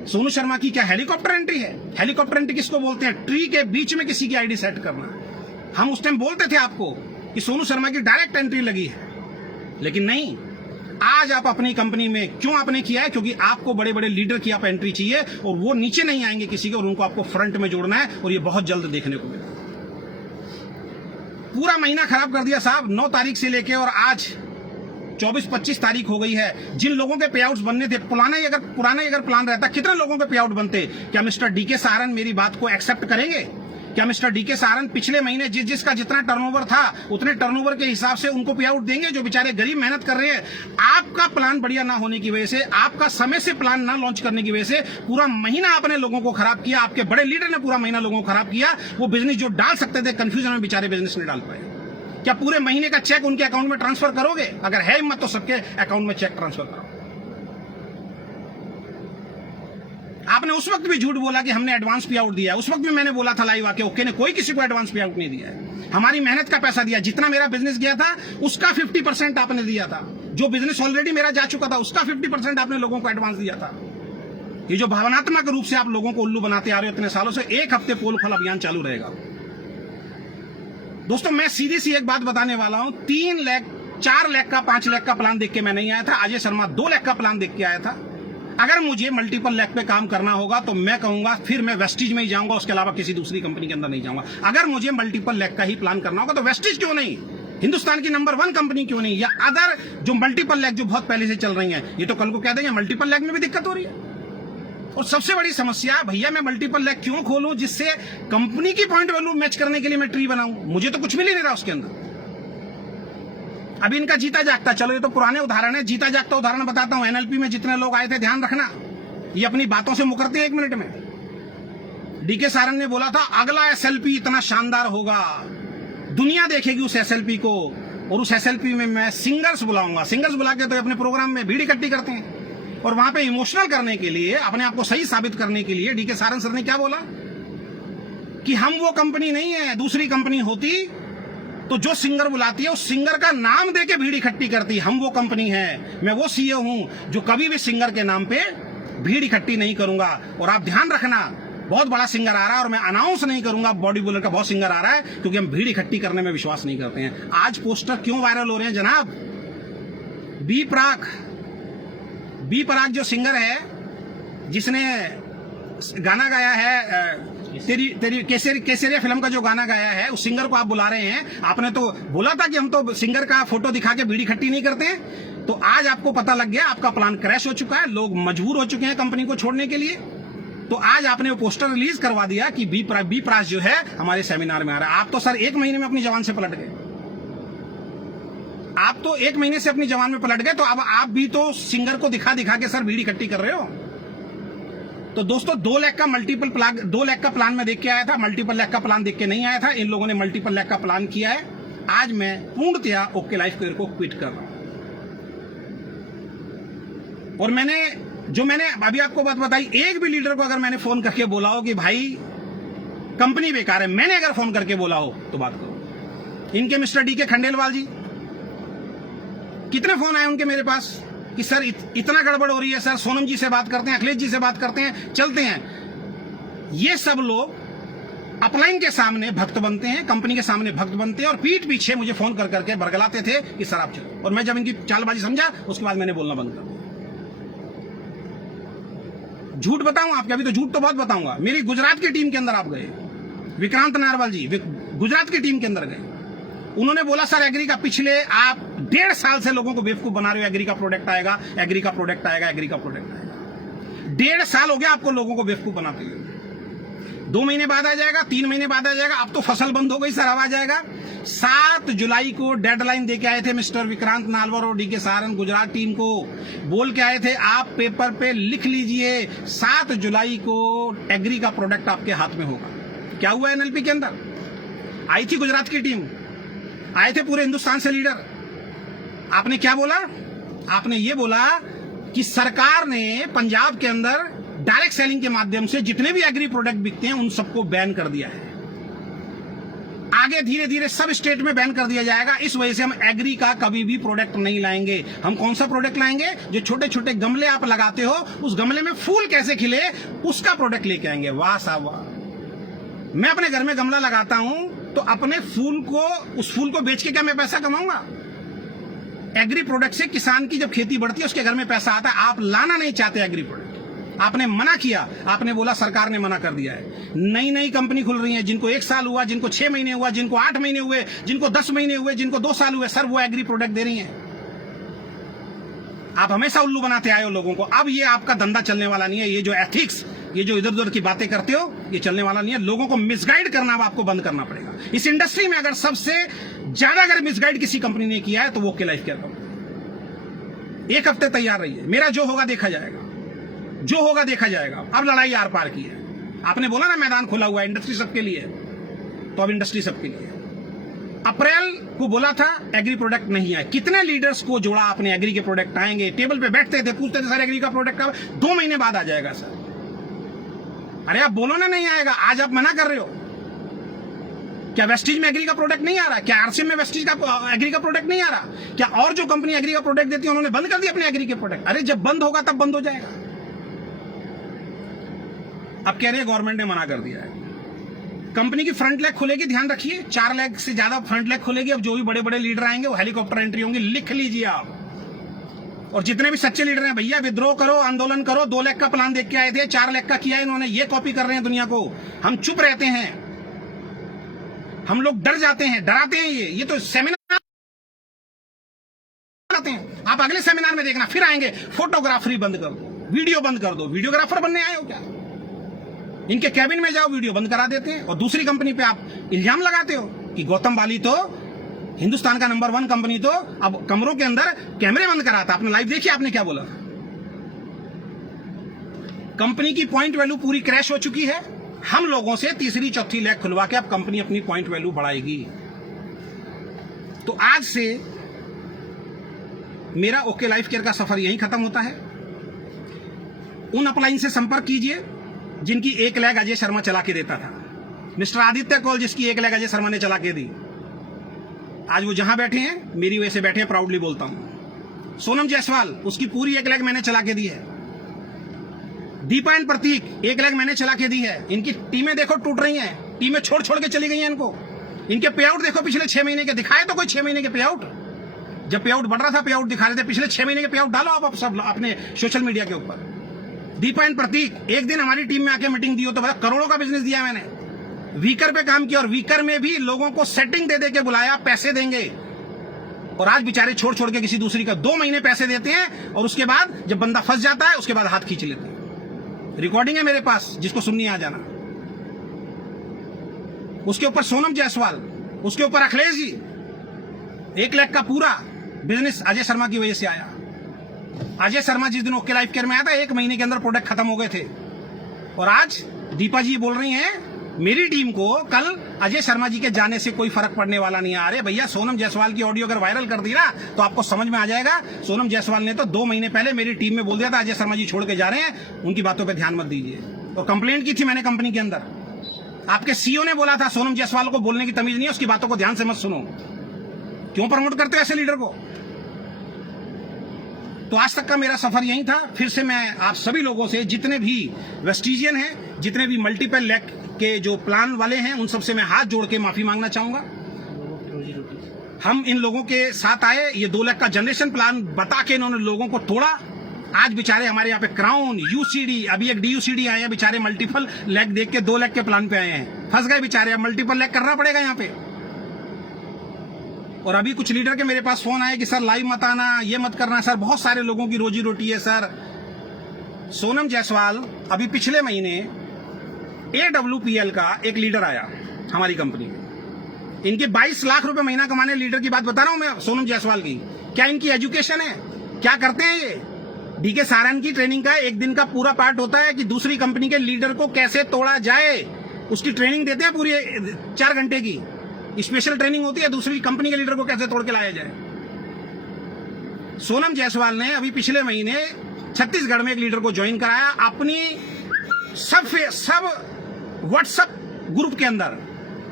सोनू शर्मा की क्या हेलीकॉप्टर एंट्री है? हेलीकॉप्टर एंट्री किसको बोलते हैं? ट्री के बीच में किसी की आईडी सेट करना। हम उस टाइम बोलते थे आपको कि सोनू शर्मा की डायरेक्ट एंट्री लगी है, लेकिन नहीं। आज आप अपनी कंपनी में क्यों आपने किया है? क्योंकि आपको बड़े बड़े लीडर की आप एंट्री चाहिए और वो नीचे नहीं आएंगे किसी के, और उनको आपको फ्रंट में जोड़ना है, और ये बहुत जल्द देखने को मिलेगा। पूरा महीना खराब कर दिया साहब, 9 तारीख से लेके और आज 24-25 तारीख हो गई है। जिन लोगों के पे आउट्स बनने थे, पुराना ही अगर प्लान रहता, कितने लोगों के पे आउट बनते? क्या मिस्टर डीके सहारन मेरी बात को एक्सेप्ट करेंगे? क्या मिस्टर डीके सहारन पिछले महीने जिसका जितना टर्नओवर था उतने टर्नओवर के हिसाब से उनको पे आउट देंगे, जो बेचारे गरीब मेहनत कर रहे हैं? आपका प्लान बढ़िया ना होने की वजह से, आपका समय से प्लान ना लॉन्च करने की वजह से पूरा महीना आपने लोगों को खराब किया। आपके बड़े लीडर ने पूरा महीना लोगों को खराब किया। वो बिजनेस जो डाल सकते थे कंफ्यूजन में, बेचारे बिजनेस नहीं डाल पाए। क्या पूरे महीने का चेक उनके अकाउंट में ट्रांसफर करोगे? अगर है हिम्मत तो सबके अकाउंट में चेक ट्रांसफर करो। आपने उस वक्त भी झूठ बोला कि हमने एडवांस पे आउट दिया है। उस वक्त भी मैंने बोला था लाइव आके, ओके ने कोई किसी को एडवांस पे आउट नहीं दिया है। हमारी मेहनत का पैसा दिया, जितना मेरा बिजनेस गया था उसका 50% आपने दिया था। जो बिजनेस ऑलरेडी मेरा जा चुका था उसका 50% आपने लोगों को एडवांस दिया था। ये जो भावनात्मक रूप से आप लोगों को उल्लू बनाते आ रहे हो इतने सालों से, 1 हफ्ते पोल खोल अभियान चालू रहेगा। दोस्तों मैं सीधी सी एक बात बताने वाला हूं, 3 लाख 4 लाख का 5 लाख का प्लान देख के मैं नहीं आया था। अजय शर्मा 2 लाख का प्लान देख के आया था। अगर मुझे मल्टीपल लाख पे काम करना होगा तो मैं कहूंगा फिर मैं वेस्टिज में ही जाऊंगा, उसके अलावा किसी दूसरी कंपनी के अंदर नहीं जाऊंगा। अगर मुझे मल्टीपल लाख का ही प्लान करना होगा तो वेस्टिज क्यों नहीं, हिंदुस्तान की नंबर 1 कंपनी क्यों नहीं, या अदर जो मल्टीपल लाख जो बहुत पहले से चल रही हैं, ये तो कल को कह देंगे मल्टीपल लाख में भी दिक्कत हो रही है। और सबसे बड़ी समस्या, भैया मैं मल्टीपल लाख क्यों खोलूं जिससे कंपनी की पॉइंट वैल्यू मैच करने के लिए मैं ट्री बनाऊं? मुझे तो कुछ मिल ही नहीं रहा उसके अंदर। अभी इनका जीता जागता, चलो ये तो पुराने उदाहरण है, जीता जागता उदाहरण बताता हूं। एनएलपी में जितने लोग आए थे, ध्यान रखना, ये अपनी बातों से मुकरते हैं 1 मिनट में। डीके सहारन ने बोला था अगला एसएलपी इतना शानदार होगा, दुनिया देखेगी उस एसएलपी को, और उस एसएलपी में मैं सिंगर्स बुलाऊंगा। सिंगर्स बुला के तो अपने प्रोग्राम में भीड़ इकट्ठी करते हैं, और वहां पे इमोशनल करने के लिए, अपने आप को सही साबित करने के लिए डीके सहारन सर ने क्या बोला कि हम वो कंपनी नहीं है, दूसरी कंपनी होती तो जो सिंगर बुलाती है उस सिंगर का नाम देके भीड़ इकट्ठी करती। हम वो कंपनी है, मैं वो सीईओ हूं जो कभी भी सिंगर के नाम पे भीड़ इकट्ठी नहीं करूंगा। और आप ध्यान रखना, बहुत बड़ा सिंगर आ रहा है और मैं अनाउंस नहीं करूंगा बॉडी बिल्डर का बहुत सिंगर आ रहा है, क्योंकि हम भीड़ इकट्ठी करने में विश्वास नहीं करते हैं। आज पोस्टर क्यों वायरल हो रहे हैं जनाब? बी प्राक जो सिंगर है, जिसने गाना गाया है तेरी केसरिया फिल्म का जो गाना गाया है, उस सिंगर को आप बुला रहे हैं। आपने तो बोला था कि हम तो सिंगर का फोटो दिखा के भीड़ इकट्ठी नहीं करते हैं। तो आज आपको पता लग गया, आपका प्लान क्रैश हो चुका है, लोग मजबूर हो चुके हैं कंपनी को छोड़ने के लिए। तो आज आपने वो पोस्टर रिलीज करवा दिया कि बी प्राक जो है हमारे सेमिनार में आ रहा है। आप तो सर 1 महीने में अपनी जवान से पलट गए, आप तो 1 महीने से अपनी जवान में पलट गए। तो अब आप भी तो सिंगर को दिखा के सर भीड़ इकट्ठी कर रहे हो। तो दोस्तों 2 लाख का प्लान मैं देख के आया था, मल्टीपल लाख का प्लान देख के नहीं आया था। इन लोगों ने मल्टीपल लाख का प्लान किया है। आज मैं पूर्णतया ओके लाइफ करियर को क्विट कर रहा हूं। और मैंने अभी आपको बात बताई, एक भी लीडर को अगर मैंने फोन करके बोला हो कि भाई कंपनी बेकार है, मैंने अगर फोन करके बोला हो तो बात करो। इनके मिस्टर डीके खंडेलवाल जी, कितने फोन आए उनके मेरे पास कि सर इतना गड़बड़ हो रही है, सर सोनम जी से बात करते हैं, अखिलेश जी से बात करते हैं, चलते हैं। ये सब लोग अपलाइन के सामने भक्त बनते हैं, कंपनी के सामने भक्त बनते हैं, और पीठ पीछे मुझे फोन कर करके बरगलाते थे कि सर आप चलो। और मैं जब इनकी चालबाजी समझा उसके बाद मैंने बोलना बंद कर दिया। झूठ बताऊं आपके, अभी तो झूठ तो बहुत बताऊंगा। मेरी गुजरात की टीम के अंदर आप गए, विक्रांत नारवाल जी गुजरात की टीम के अंदर गए। उन्होंने बोला सर एग्री का पिछले आप 1.5 साल से लोगों को बेवकूफ बना रहे हो, एग्री का प्रोडक्ट आएगा, एग्री का प्रोडक्ट आएगा, एग्री का प्रोडक्ट आएगा। 1.5 साल हो गया आपको लोगों को बेवकूफ बनाते हुए। 2 महीने बाद आ जाएगा, 3 महीने बाद आ जाएगा। अब तो फसल बंद हो गई सर, अब आ जाएगा। 7 जुलाई को डेडलाइन देके आए थे मिस्टर विक्रांत नालवर और डीके सहारन गुजरात टीम को, बोल के आए थे आप पेपर पे लिख लीजिए 7 जुलाई को एग्री का प्रोडक्ट आपके हाथ में होगा। क्या हुआ? एनएलपी के अंदर आई थी गुजरात की टीम, आए थे पूरे हिंदुस्तान से लीडर। आपने क्या बोला? आपने ये बोला कि सरकार ने पंजाब के अंदर डायरेक्ट सेलिंग के माध्यम से जितने भी एग्री प्रोडक्ट बिकते हैं उन सबको बैन कर दिया है। आगे धीरे धीरे सब स्टेट में बैन कर दिया जाएगा। इस वजह से हम एग्री का कभी भी प्रोडक्ट नहीं लाएंगे। हम कौन सा प्रोडक्ट लाएंगे? जो छोटे छोटे गमले आप लगाते हो, उस गमले में फूल कैसे खिले, उसका प्रोडक्ट लेके आएंगे। वाह साहब वाह। मैं अपने घर में गमला लगाता हूं तो अपने फूल को, उस फूल को बेच के क्या मैं पैसा कमाऊंगा? एग्री प्रोडक्ट से किसान की जब खेती बढ़ती है उसके घर में पैसा आता है। आप लाना नहीं चाहते एग्री प्रोडक्ट, आपने मना किया, आपने बोला सरकार ने मना कर दिया है। नई नई कंपनी खुल रही है, जिनको 1 साल हुआ, जिनको 6 महीने हुआ, जिनको 8 महीने हुए, जिनको 10 महीने हुए, जिनको 2 साल हुए, सर वो एग्री प्रोडक्ट दे रही हैं। आप हमेशा उल्लू बनाते आए हो लोगों को। अब ये आपका धंधा चलने वाला नहीं है। ये जो एथिक्स, ये जो इधर उधर की बातें करते हो, ये चलने वाला नहीं है। लोगों को मिसगाइड करना अब आपको बंद करना पड़ेगा। इस इंडस्ट्री में अगर सबसे ज्यादा अगर मिसगाइड किसी कंपनी ने किया है तो वो ओके लाइफ केयर कंपनी। 1 हफ्ते तैयार रही है, मेरा जो होगा देखा जाएगा, जो होगा देखा जाएगा। अब लड़ाई आर पार की है। आपने बोला ना मैदान खुला हुआ है, इंडस्ट्री सबके लिए, तो अब इंडस्ट्री सबके लिए। अप्रैल को बोला था एग्री प्रोडक्ट नहीं आए। कितने लीडर्स को जोड़ा आपने? एग्री के प्रोडक्ट आएंगे, टेबल पे बैठते थे, पूछते थे सर एग्री का प्रोडक्ट कब? 2 महीने बाद आ जाएगा सर। अरे आप बोलो ना नहीं आएगा, आज आप मना कर रहे हो। क्या वेस्टीज में एग्री का प्रोडक्ट नहीं आ रहा? क्या आरसीएम में वेस्टीज का एग्री का प्रोडक्ट नहीं आ रहा? क्या और जो कंपनी एग्री का प्रोडक्ट देती है उन्होंने बंद कर दिया अपने एग्री के प्रोडक्ट? अरे जब बंद होगा तब बंद हो जाएगा। अब कह रहे हैं गवर्नमेंट ने मना कर दिया है। कंपनी की फ्रंट लेग खुलेगी, ध्यान रखिए, 4 लेग से ज्यादा फ्रंट लेग खुलेगी। अब जो भी बड़े बड़े लीडर आएंगे वो हेलीकॉप्टर एंट्री होंगी, लिख लीजिए आप। और जितने भी सच्चे लीडर हैं, भैया विद्रोह करो, आंदोलन करो। 2 लेग का प्लान देख के आए थे, 4 लेग का किया इन्होंने। ये कॉपी कर रहे हैं दुनिया को। हम चुप रहते हैं, हम लोग डर जाते हैं, डराते हैं। ये तो सेमिनार आते हैं। आप अगले सेमिनार में देखना, फिर आएंगे फोटोग्राफरी बंद कर दो, वीडियो बंद कर दो। वीडियोग्राफर बनने आए हो क्या? इनके कैबिन में जाओ, वीडियो बंद करा देते हैं। और दूसरी कंपनी पे आप इल्जाम लगाते हो कि गौतम वाली तो हिंदुस्तान का नंबर 1 कंपनी तो अब कमरों के अंदर कैमरे बंद कराता। आपने लाइव देखिए, आपने क्या बोला? कंपनी की पॉइंट वैल्यू पूरी क्रैश हो चुकी है। हम लोगों से तीसरी चौथी लेग खुलवा के अब कंपनी अपनी पॉइंट वैल्यू बढ़ाएगी। तो आज से मेरा ओके लाइफ केयर का सफर यहीं खत्म होता है। उन अपलाइन से संपर्क कीजिए जिनकी 1 लेग अजय शर्मा चला के देता था। मिस्टर आदित्य कौल, जिसकी 1 लेग अजय शर्मा ने चला के दी, आज वो जहां बैठे हैं मेरी वजह से बैठे हैं, प्राउडली बोलता हूं। सोनम जायसवाल, उसकी पूरी 1 लेग मैंने चला के दी है। दीपा एंड प्रतीक, 1 लेग मैंने चला के दी है। इनकी टीमें देखो टूट रही हैं, टीमें छोड़ छोड़ के चली गई हैं इनको। इनके पे आउट देखो पिछले 6 महीने के, दिखाए तो कोई 6 महीने के पे आउट? जब पे आउट बढ़ रहा था पे आउट दिखा रहे थे। पिछले 6 महीने के पे आउट डालो आप सब अपने सोशल मीडिया के ऊपर। दीपा एंड प्रतीक, एक दिन हमारी टीम में आके मीटिंग दी हो तो बता, करोड़ों का बिजनेस दिया मैंने। वीकर पे काम किया और वीकर में भी लोगों को सेटिंग दे दे के बुलाया, पैसे देंगे। और आज बेचारे छोड़ छोड़ के किसी दूसरी का 2 महीने पैसे देते हैं और उसके बाद जब बंदा फंस जाता है उसके बाद हाथ खींच लेते हैं। रिकॉर्डिंग है मेरे पास, जिसको सुननी आ जाना। उसके ऊपर सोनम जायसवाल, उसके ऊपर अखिलेश जी। 1 लाख का पूरा बिजनेस अजय शर्मा की वजह से आया। अजय शर्मा जिस दिन ओके लाइफ केयर में आया था 1 महीने के अंदर प्रोडक्ट खत्म हो गए थे। और आज दीपा जी बोल रही हैं मेरी टीम को कल अजय शर्मा जी के जाने से कोई फर्क पड़ने वाला नहीं है। अरे भैया, सोनम जायसवाल की ऑडियो अगर वायरल कर दी ना तो आपको समझ में आ जाएगा। सोनम जायसवाल ने तो 2 महीने पहले मेरी टीम में बोल दिया था अजय शर्मा जी छोड़ के जा रहे हैं, उनकी बातों पे ध्यान मत दीजिए। और कंप्लेंट की थी मैंने कंपनी के अंदर। आपके सीईओ ने बोला था सोनम जायसवाल को बोलने की तमीज नहीं है, उसकी बातों को ध्यान से मत सुनो। क्यों प्रमोट करते हो ऐसे लीडर को? तो आज तक का मेरा सफर यही था। फिर से मैं आप सभी लोगों से, जितने भी वेस्टिजियन हैं, जितने भी मल्टीपल लेग के जो प्लान वाले हैं, उन सबसे मैं हाथ जोड़ के माफी मांगना चाहूंगा। हम इन लोगों के साथ आए, ये 2 लाख का जनरेशन प्लान बता के इन्होंने लोगों को तोड़ा। आज बेचारे हमारे यहाँ पे क्राउन, यूसीडी, अभी एक डीयूसीडी आए हैं, बेचारे मल्टीपल लेग देख के 2 लाख के प्लान पे आए हैं, फंस गए बेचारे। अब मल्टीपल लेग करना पड़ेगा यहाँ पे। और अभी कुछ लीडर के मेरे पास फोन आए कि सर लाइव मत आना, ये मत करना। सर बहुत सारे लोगों की रोजी रोटी है सर। सोनम जायसवाल, अभी पिछले महीने AWPL का एक लीडर आया हमारी कंपनी में। इनके 22 लाख रुपए महीना कमाने लीडर की बात बता रहा हूं मैं, सोनम जायसवाल की। क्या इनकी एजुकेशन है? क्या करते हैं ये? डीके सारन की ट्रेनिंग का 1 दिन का पूरा पार्ट होता है कि दूसरी कंपनी के लीडर को कैसे तोड़ा जाए, उसकी ट्रेनिंग देते हैं पूरी 4 घंटे की स्पेशल ट्रेनिंग होती है, दूसरी कंपनी के लीडर को कैसे तोड़ के लाया जाए। सोनम जायसवाल ने अभी पिछले महीने छत्तीसगढ़ में एक लीडर को ज्वाइन कराया अपनी सब व्हाट्सएप ग्रुप के अंदर।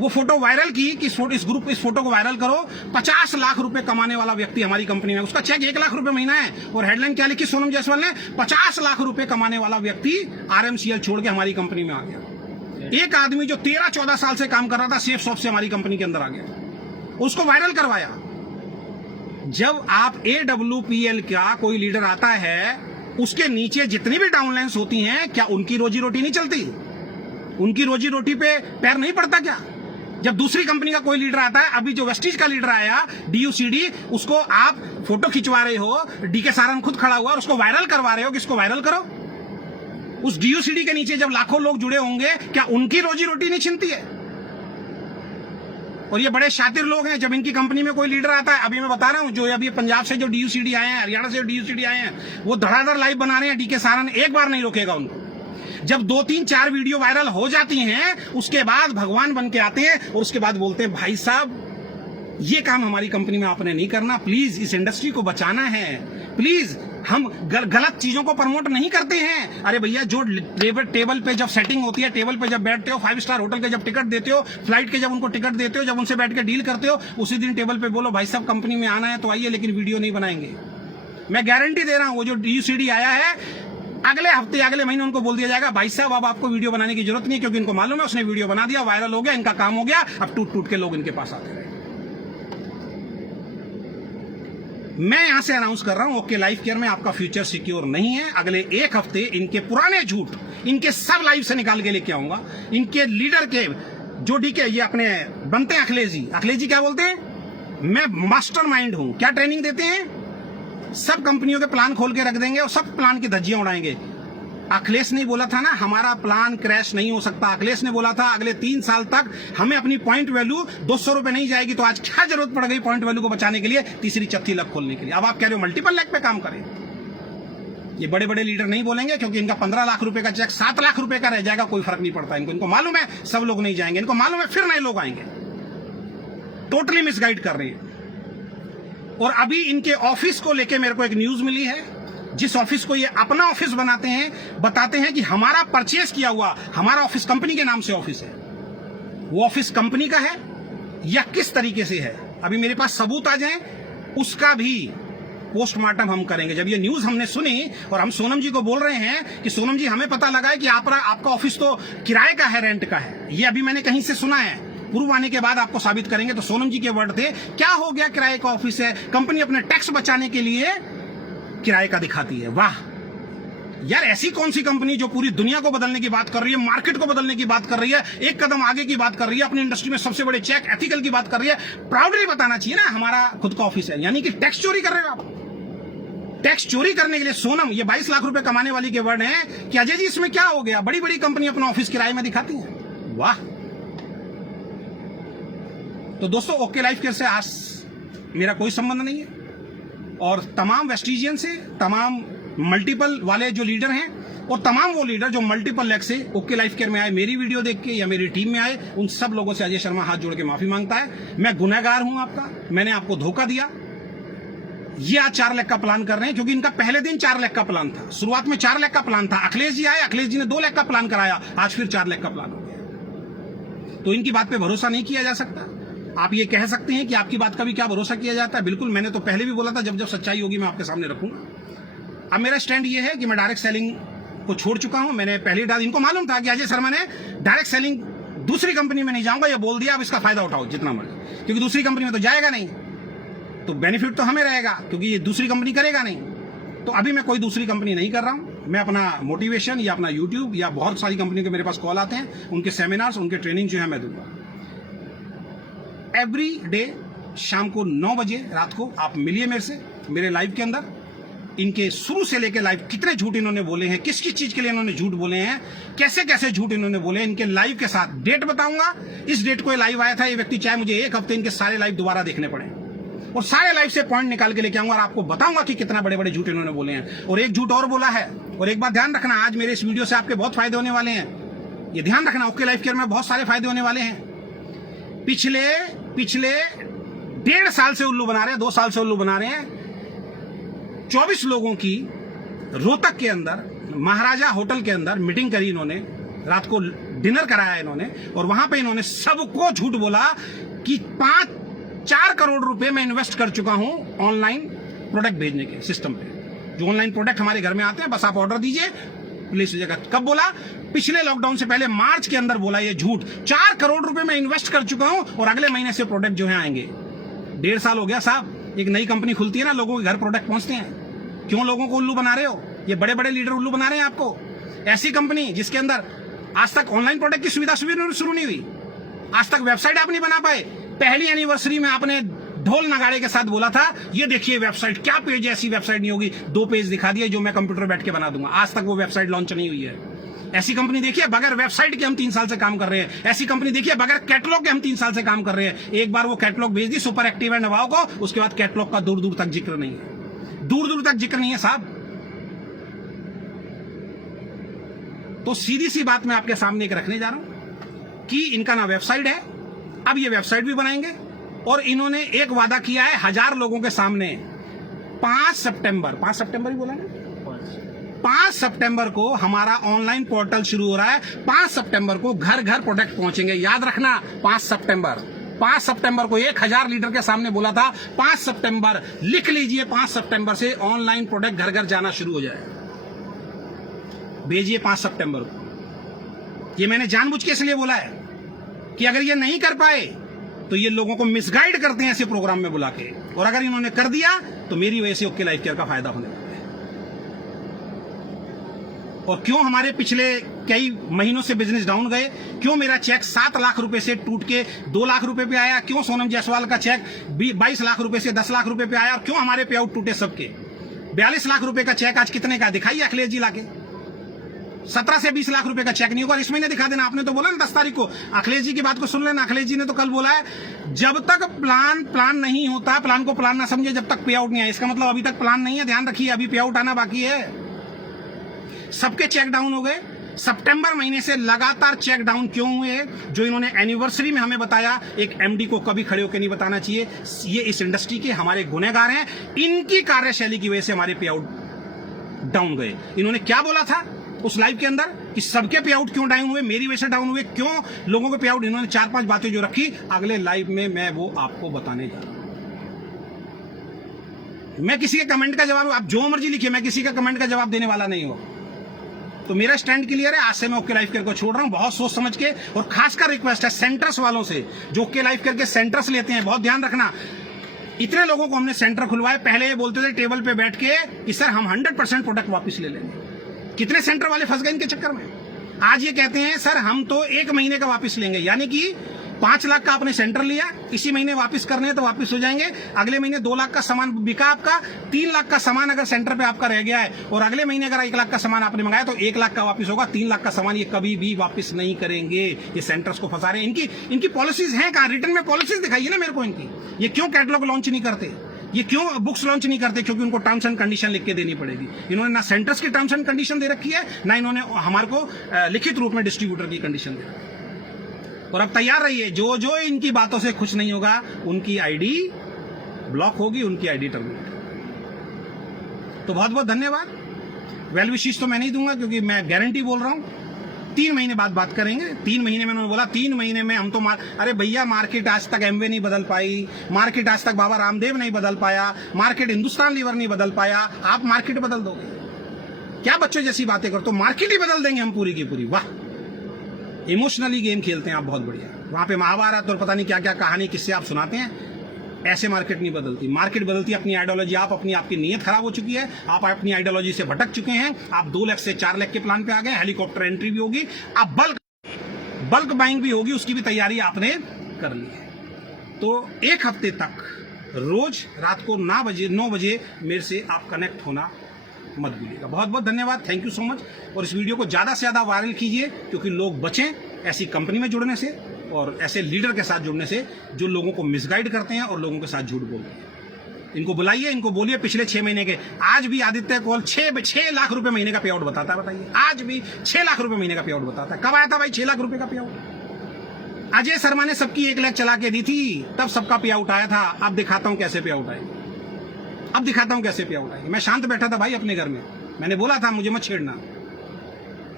वो फोटो वायरल की कि इस फोटो को वायरल करो, 50 लाख रुपए कमाने वाला व्यक्ति हमारी कंपनी में, उसका चेक 1 लाख रुपए महीना है, और हेडलाइन क्या लिखी सोनम जायसवाल ने, 50 लाख रुपए कमाने वाला व्यक्ति आरएमसीएल छोड़ के हमारी कंपनी में आ गया। एक आदमी जो 13-14 साल से काम कर रहा था सेफ शॉप से हमारी कंपनी के अंदर आ गया, उसको वायरल करवाया। जब आप AWPL का कोई लीडर आता है, उसके नीचे जितनी भी डाउनलाइंस होती हैं, क्या उनकी रोजी रोटी नहीं चलती? उनकी रोजी रोटी पे पैर नहीं पड़ता क्या? जब दूसरी कंपनी का कोई लीडर आता है, अभी जो वेस्टीज का लीडर आया DUCD, उसको आप फोटो खिंचवा रहे हो, DK सारन खुद खड़ा हुआ और उसको वायरल करवा रहे हो कि इसको वायरल करो। उस DUCD के नीचे जब लाखों लोग जुड़े होंगे, क्या उनकी रोजी रोटी नहीं छिनती है? और ये बड़े शातिर लोग हैं, जब इनकी कंपनी में कोई लीडर आता है, अभी मैं बता रहा हूं, जो अभी पंजाब से जो DUCD आए हैं, हरियाणा से DUCD आए हैं, वो धड़ाधड़ लाइव बना रहे हैं, DK सारन एक बार नहीं रोकेगा उनको। जब 2-3-4 वीडियो वायरल हो जाती हैं, उसके बाद भगवान बन के आते हैं और उसके बाद बोलते हैं, भाई साहब ये काम हमारी कंपनी में आपने नहीं करना, प्लीज इस इंडस्ट्री को बचाना है, प्लीज हम गलत चीजों को प्रमोट नहीं करते हैं। अरे भैया, जो टेबल पे जब सेटिंग होती है, टेबल पे जब बैठते हो, 5 स्टार होटल के जब टिकट देते हो, फ्लाइट के जब उनको टिकट देते हो, जब उनसे बैठ के डील करते हो, उसी दिन टेबल पे बोलो, भाई साहब कंपनी में आना है तो आइए, लेकिन वीडियो नहीं बनाएंगे। मैं गारंटी दे रहा हूं, वो जो DUCD आया है, अगले हफ्ते अगले महीने उनको बोल दिया जाएगा, भाई साहब अब आपको वीडियो बनाने की जरूरत नहीं, क्योंकि इनको मालूम है उसने वीडियो बना दिया, वायरल हो गया, इनका काम हो गया, अब टूट टूट के लोग इनके पास आते रहे। मैं यहां से अनाउंस कर रहा हूं, ओके लाइफ केयर में आपका फ्यूचर सिक्योर नहीं है। अगले 1 हफ्ते इनके पुराने झूठ, इनके सब लाइव से निकाल के लेके आऊंगा। इनके लीडर के जो DK ये अपने बनते हैं, अखिलेश जी क्या बोलते हैं, मैं मास्टरमाइंड हूं। क्या ट्रेनिंग देते हैं? सब कंपनियों के प्लान खोल के रख देंगे और सब प्लान की धज्जियां उड़ाएंगे। अखिलेश ने बोला था ना, हमारा प्लान क्रैश नहीं हो सकता। अखिलेश ने बोला था अगले 3 साल तक हमें अपनी पॉइंट वैल्यू 200 रुपए नहीं जाएगी। तो आज क्या जरूरत पड़ गई पॉइंट वैल्यू को बचाने के लिए, तीसरी चौथी लग खोलने के लिए? अब आप कह रहे हो मल्टीपल लैग पे काम करें। ये बड़े बड़े लीडर नहीं बोलेंगे, क्योंकि इनका 15 लाख रुपए का चेक 7 लाख रुपए का रह जाएगा, कोई फर्क नहीं पड़ता इनको मालूम है सब लोग नहीं जाएंगे, इनको मालूम है फिर नए लोग आएंगे। टोटली मिसगाइड कर रही है। और अभी इनके ऑफिस को लेके मेरे को एक न्यूज मिली है, जिस ऑफिस को ये अपना ऑफिस बनाते हैं, बताते हैं कि हमारा परचेज किया हुआ, हमारा ऑफिस कंपनी के नाम से ऑफिस है, वो ऑफिस कंपनी का है या किस तरीके से है, अभी मेरे पास सबूत आ जाए, उसका भी पोस्टमार्टम हम करेंगे। जब ये न्यूज हमने सुनी और हम सोनम जी को बोल रहे हैं कि सोनम जी हमें पता लगा है कि आपका ऑफिस तो किराए का है, रेंट का है, ये अभी मैंने कहीं से सुना है, प्रूव आने के बाद आपको साबित करेंगे। तो सोनम जी के वर्ड थे, क्या हो गया, किराए का ऑफिस है, कंपनी अपने टैक्स बचाने के लिए किराए का दिखाती है। वाह यार, ऐसी कौन सी कंपनी जो पूरी दुनिया को बदलने की बात कर रही है, मार्केट को बदलने की बात कर रही है, एक कदम आगे की बात कर रही है, अपनी इंडस्ट्री में सबसे बड़े चेक एथिकल की बात कर रही है, प्राउडली बताना चाहिए ना हमारा खुद का ऑफिस है। यानी कि टैक्स चोरी कर रहे हो आप। टैक्स चोरी करने के लिए सोनम, ये 22 लाख रुपए कमाने वाली के वर्ड हैं कि अजय जी इसमें क्या हो गया, बड़ी बड़ी कंपनी अपना ऑफिस किराए में दिखाती है। वाह। तो दोस्तों, ओके लाइफ केयर से आज मेरा कोई संबंध नहीं है, और तमाम वेस्टिजियन से, तमाम मल्टीपल वाले जो लीडर हैं, और तमाम वो लीडर जो मल्टीपल लेग से ओके लाइफ केयर में आए, मेरी वीडियो देख के या मेरी टीम में आए, उन सब लोगों से अजय शर्मा हाथ जोड़ के माफी मांगता है। मैं गुनहगार हूं आपका, मैंने आपको धोखा दिया। ये आज 4 लाख का प्लान कर रहे हैं, क्योंकि इनका पहले दिन 4 लाख का प्लान था, शुरुआत में 4 लाख का प्लान था। अखिलेश जी आए, अखिलेश जी ने 2 लाख का प्लान कराया, आज फिर 4 लाख का प्लान हो गया। तो इनकी बात पे भरोसा नहीं किया जा सकता। आप ये कह सकते हैं कि आपकी बात का भी क्या भरोसा किया जाता है, बिल्कुल, मैंने तो पहले भी बोला था, जब जब सच्चाई होगी मैं आपके सामने रखूंगा। अब मेरा स्टैंड ये है कि मैं डायरेक्ट सेलिंग को छोड़ चुका हूं। मैंने पहले डाल, इनको मालूम था कि अजय शर्मा ने डायरेक्ट सेलिंग दूसरी कंपनी में नहीं जाऊंगा, ये बोल दिया, अब इसका फायदा उठाओ जितना मर्जी, क्योंकि दूसरी कंपनी में तो जाएगा नहीं, तो बेनिफिट तो हमें रहेगा, क्योंकि ये दूसरी कंपनी करेगा नहीं। तो अभी मैं कोई दूसरी कंपनी नहीं कर रहा हूं। मैं अपना मोटिवेशन या अपना यूट्यूब या बहुत सारी कंपनी के मेरे पास कॉल आते हैं, उनके सेमिनार्स, उनके ट्रेनिंग जो है मैं दूंगा। एवरी डे शाम को 9 बजे रात को आप मिलिए मेरे से, मेरे लाइव के अंदर। इनके शुरू से लेकर लाइव कितने झूठ इन्होंने बोले हैं, किस किस चीज के लिए इन्होंने झूठ बोले हैं, कैसे कैसे झूठ इन्होंने बोले, इनके लाइव के साथ डेट बताऊंगा। इस डेट को लाइव आया था ये व्यक्ति, चाहे मुझे 1 हफ्ते इनके सारे लाइव दोबारा देखने पड़े, और सारे लाइव से पॉइंट निकाल के लेके आऊंगा और आपको बताऊंगा कि कितना बड़े बड़े झूठ इन्होंने बोले हैं। और एक झूठ और बोला है, और एक बात ध्यान रखना, आज मेरे इस वीडियो से आपके बहुत फायदे होने वाले हैं, ये ध्यान रखना। ओके लाइफ केयर में बहुत सारे फायदे होने वाले हैं। पिछले 1.5 साल से उल्लू बना रहे हैं, 2 साल से उल्लू बना रहे हैं। 24 लोगों की रोहतक के अंदर महाराजा होटल के अंदर मीटिंग करी इन्होंने, रात को डिनर कराया इन्होंने, और वहां पे इन्होंने सबको झूठ बोला कि 4 करोड़ रुपए मैं इन्वेस्ट कर चुका हूं ऑनलाइन प्रोडक्ट भेजने के सिस्टम पे। जो ऑनलाइन प्रोडक्ट हमारे घर में आते हैं, बस आप ऑर्डर दीजिए, प्लेस हो जाएगा। कब बोला? पिछले लॉकडाउन से पहले मार्च के अंदर बोला ये झूठ। 4 करोड़ रुपए मैं इन्वेस्ट कर चुका हूं और अगले महीने से प्रोडक्ट जो है आएंगे। 1.5 साल हो गया साहब। एक नई कंपनी खुलती है ना, लोगों के घर प्रोडक्ट पहुंचते हैं। क्यों लोगों को उल्लू बना रहे हो? ये बड़े बड़े लीडर उल्लू बना रहे हैं आपको। ऐसी कंपनी जिसके अंदर आज तक ऑनलाइन प्रोडक्ट की सुविधा शुरू नहीं हुई, आज तक वेबसाइट आप नहीं बना पाए। पहली एनिवर्सरी में आपने ढोल नगाड़े के साथ बोला था, ये देखिए वेबसाइट, क्या पेज है, ऐसी वेबसाइट नहीं होगी। 2 पेज दिखा दिए जो मैं कंप्यूटर बैठ के बना दूंगा। आज तक वो वेबसाइट लॉन्च नहीं हुई है। ऐसी कंपनी देखिए बगैर वेबसाइट के हम 3 साल से काम कर रहे हैं। ऐसी कंपनी देखिए बगैर कैटलॉग के हम 3 साल से काम कर रहे हैं। एक बार वो कैटलॉग भेज दी सुपर एक्टिव एंड नवाओ को, उसके बाद कैटलॉग का दूर दूर तक जिक्र नहीं है, दूर दूर तक जिक्र नहीं है साहब। तो सीधी सी बात मैं आपके सामने एक रखने जा रहा हूं कि इनका ना वेबसाइट है, अब ये वेबसाइट भी बनाएंगे। और इन्होंने एक वादा किया है 1000 लोगों के सामने, 5 सितंबर ही बोला ना, 5 सितंबर को हमारा ऑनलाइन पोर्टल शुरू हो रहा है। 5 सितंबर को घर घर प्रोडक्ट पहुंचेंगे। याद रखना, 5 सितंबर को 1000 लीडर के सामने बोला था। 5 सितंबर लिख लीजिए, 5 सितंबर से ऑनलाइन प्रोडक्ट घर घर जाना शुरू हो जाए। भेजिए 5 सितंबर को। ये मैंने जानबूझ के इसलिए बोला है कि अगर ये नहीं कर पाए तो ये लोगों को मिसगाइड करते हैं ऐसे प्रोग्राम में बुला के, और अगर इन्होंने कर दिया तो मेरी वजह से ओके लाइफ केयर का फायदा होने वाला है। और क्यों हमारे पिछले कई महीनों से बिजनेस डाउन गए, क्यों मेरा चेक 7 लाख रुपए से टूट के 2 लाख रुपए पे आया, क्यों सोनम जायसवाल का चेक 22 लाख रुपए से 10 लाख रुपए पे आया, और क्यों हमारे पे आउट टूटे सबके। 42 लाख रुपए का चेक आज कितने का दिखाइए अखिलेश जी लाके। 17 से 20 लाख रुपए का चेक नहीं होगा, इस महीने दिखा देना। आपने तो बोला ना 10 तारीख को, अखिलेश जी की बात को सुन लेना। अखिलेश जी ने तो कल बोला है, जब तक प्लान नहीं होता, प्लान को प्लान ना समझे जब तक पे आउट नहीं आए। इसका मतलब अभी तक प्लान नहीं है, ध्यान रखिए, अभी पे आउट आना बाकी है। सबके चेक डाउन हो गए। सितंबर महीने से लगातार चेक डाउन क्यों हुए? जो इन्होंने एनिवर्सरी में हमें बताया, एक एमडी को कभी खड़े होकर नहीं बताना चाहिए। ये इस इंडस्ट्री के हमारे गुनहगार हैं, इनकी कार्यशैली की वजह से हमारे पे आउट डाउन गए। इन्होंने क्या बोला था उस लाइव के अंदर कि सबके पे आउट क्यों डाउन हुए, मेरी वजह से डाउन हुए, क्यों लोगों के पे आउट, इन्होंने 4-5 बातें जो रखी, अगले लाइव में मैं वो आपको बताने जा रहा हूं। मैं किसी के कमेंट का जवाब, आप जो मर्जी लिखिए, मैं किसी का कमेंट का जवाब देने वाला नहीं हूं। तो मेरा स्टैंड क्लियर है। आज से मैं ओके लाइफ केयर को छोड़ रहा हूं, बहुत सोच समझ के। और खासकर रिक्वेस्ट है सेंटर्स वालों से, जो ओके लाइफ केयर के सेंटर्स लेते हैं, बहुत ध्यान रखना। इतने लोगों को हमने सेंटर खुलवाए, पहले ये बोलते थे टेबल पे बैठ के कि सर हम 100% प्रोडक्ट वापस ले लेंगे। कितने सेंटर वाले फंस गए इनके चक्कर में। आज ये कहते हैं सर हम तो 1 महीने का वापस लेंगे, यानी कि 5 लाख का आपने सेंटर लिया, इसी महीने वापस करने हैं तो वापस हो जाएंगे। अगले महीने 2 लाख का सामान बिका आपका, 3 लाख का सामान अगर सेंटर पे आपका रह गया है, और अगले महीने अगर 1 लाख का सामान आपने मंगाया तो 1 लाख का वापस होगा। 3 लाख का सामान ये कभी भी वापस नहीं करेंगे। ये सेंटर्स को फंसा रहे हैं। इनकी पॉलिसीज हैं कहां? रिटर्न में पॉलिसीज दिखाइए ना मेरे को इनकी। ये क्यों कैटलॉग लॉन्च नहीं करते, ये क्यों बुक्स लॉन्च नहीं करते? क्योंकि उनको टर्म्स एंड कंडीशन लिख के देनी पड़ेगी। इन्होंने ना सेंटर्स की टर्म्स एंड कंडीशन दे रखी है, ना इन्होंने हमारे को लिखित रूप में डिस्ट्रीब्यूटर की कंडीशन दे रखी है। और अब तैयार रहिए, जो जो इनकी बातों से खुश नहीं होगा उनकी आईडी ब्लॉक होगी, उनकी आईडी टर्मिनेट। तो बहुत बहुत धन्यवाद। वेल विशेष तो मैं नहीं दूंगा, क्योंकि मैं गारंटी बोल रहा हूं 3 महीने बाद बात करेंगे। 3 महीने में उन्होंने बोला 3 महीने में हम तो अरे भैया, मार्केट आज तक एमवे नहीं बदल पाई, मार्केट आज तक बाबा रामदेव नहीं बदल पाया, मार्केट हिंदुस्तान लीवर नहीं बदल पाया, आप मार्केट बदल दोगे क्या? बच्चों जैसी बातें करते हो, मार्केट ही बदल देंगे हम पूरी की पूरी। वाह, इमोशनली गेम खेलते हैं आप, बहुत बढ़िया। वहां पे महाभारत और पता नहीं क्या क्या कहानी किससे आप सुनाते हैं। ऐसे मार्केट नहीं बदलती। मार्केट बदलती है अपनी आइडियोलॉजी। आप आपकी नीयत खराब हो चुकी है, आप अपनी आइडियोलॉजी से भटक चुके हैं। आप 2 लाख से 4 लाख के प्लान पे आ गए। हेलीकॉप्टर एंट्री भी होगी, आप बल्क बाइंग भी होगी, उसकी भी तैयारी आपने कर ली है। तो 1 हफ्ते तक रोज रात को 9 बजे मेरे से आप कनेक्ट होना मत भूलिएगा। बहुत बहुत धन्यवाद, थैंक यू सो मच। और इस वीडियो को ज़्यादा से ज़्यादा वायरल कीजिए, क्योंकि लोग बचें ऐसी कंपनी में जुड़ने से और ऐसे लीडर के साथ जुड़ने से जो लोगों को मिसगाइड करते हैं और लोगों के साथ झूठ बोलते हैं। इनको बुलाइए, इनको बोलिए पिछले 6 महीने के। आज भी आदित्य कॉल 6 लाख रुपए महीने का पे आउट बताता है, बताइए। आज भी 6 लाख रुपए महीने का पे आउट बताता है। कब आया था भाई 6 लाख रुपए का पे आउट? अजय शर्मा ने सबकी 1 लाख चला के दी थी, तब सबका पे आउट आया था। अब दिखाता हूं कैसे पे आउट आएगी, अब दिखाता हूं कैसे पे आउट आएगी। मैं शांत बैठा था भाई अपने घर में, मैंने बोला था मुझे मत छेड़ना।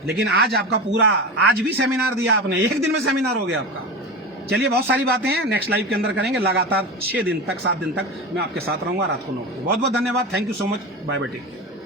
लेकिन आज आपका पूरा, आज भी सेमिनार दिया आपने, एक दिन में सेमिनार हो गया आपका। चलिए, बहुत सारी बातें हैं नेक्स्ट लाइव के अंदर करेंगे, लगातार 6 दिन तक 7 दिन तक मैं आपके साथ रहूंगा रात को 9 बजे। बहुत बहुत धन्यवाद, thank you so much, bye bye, take care.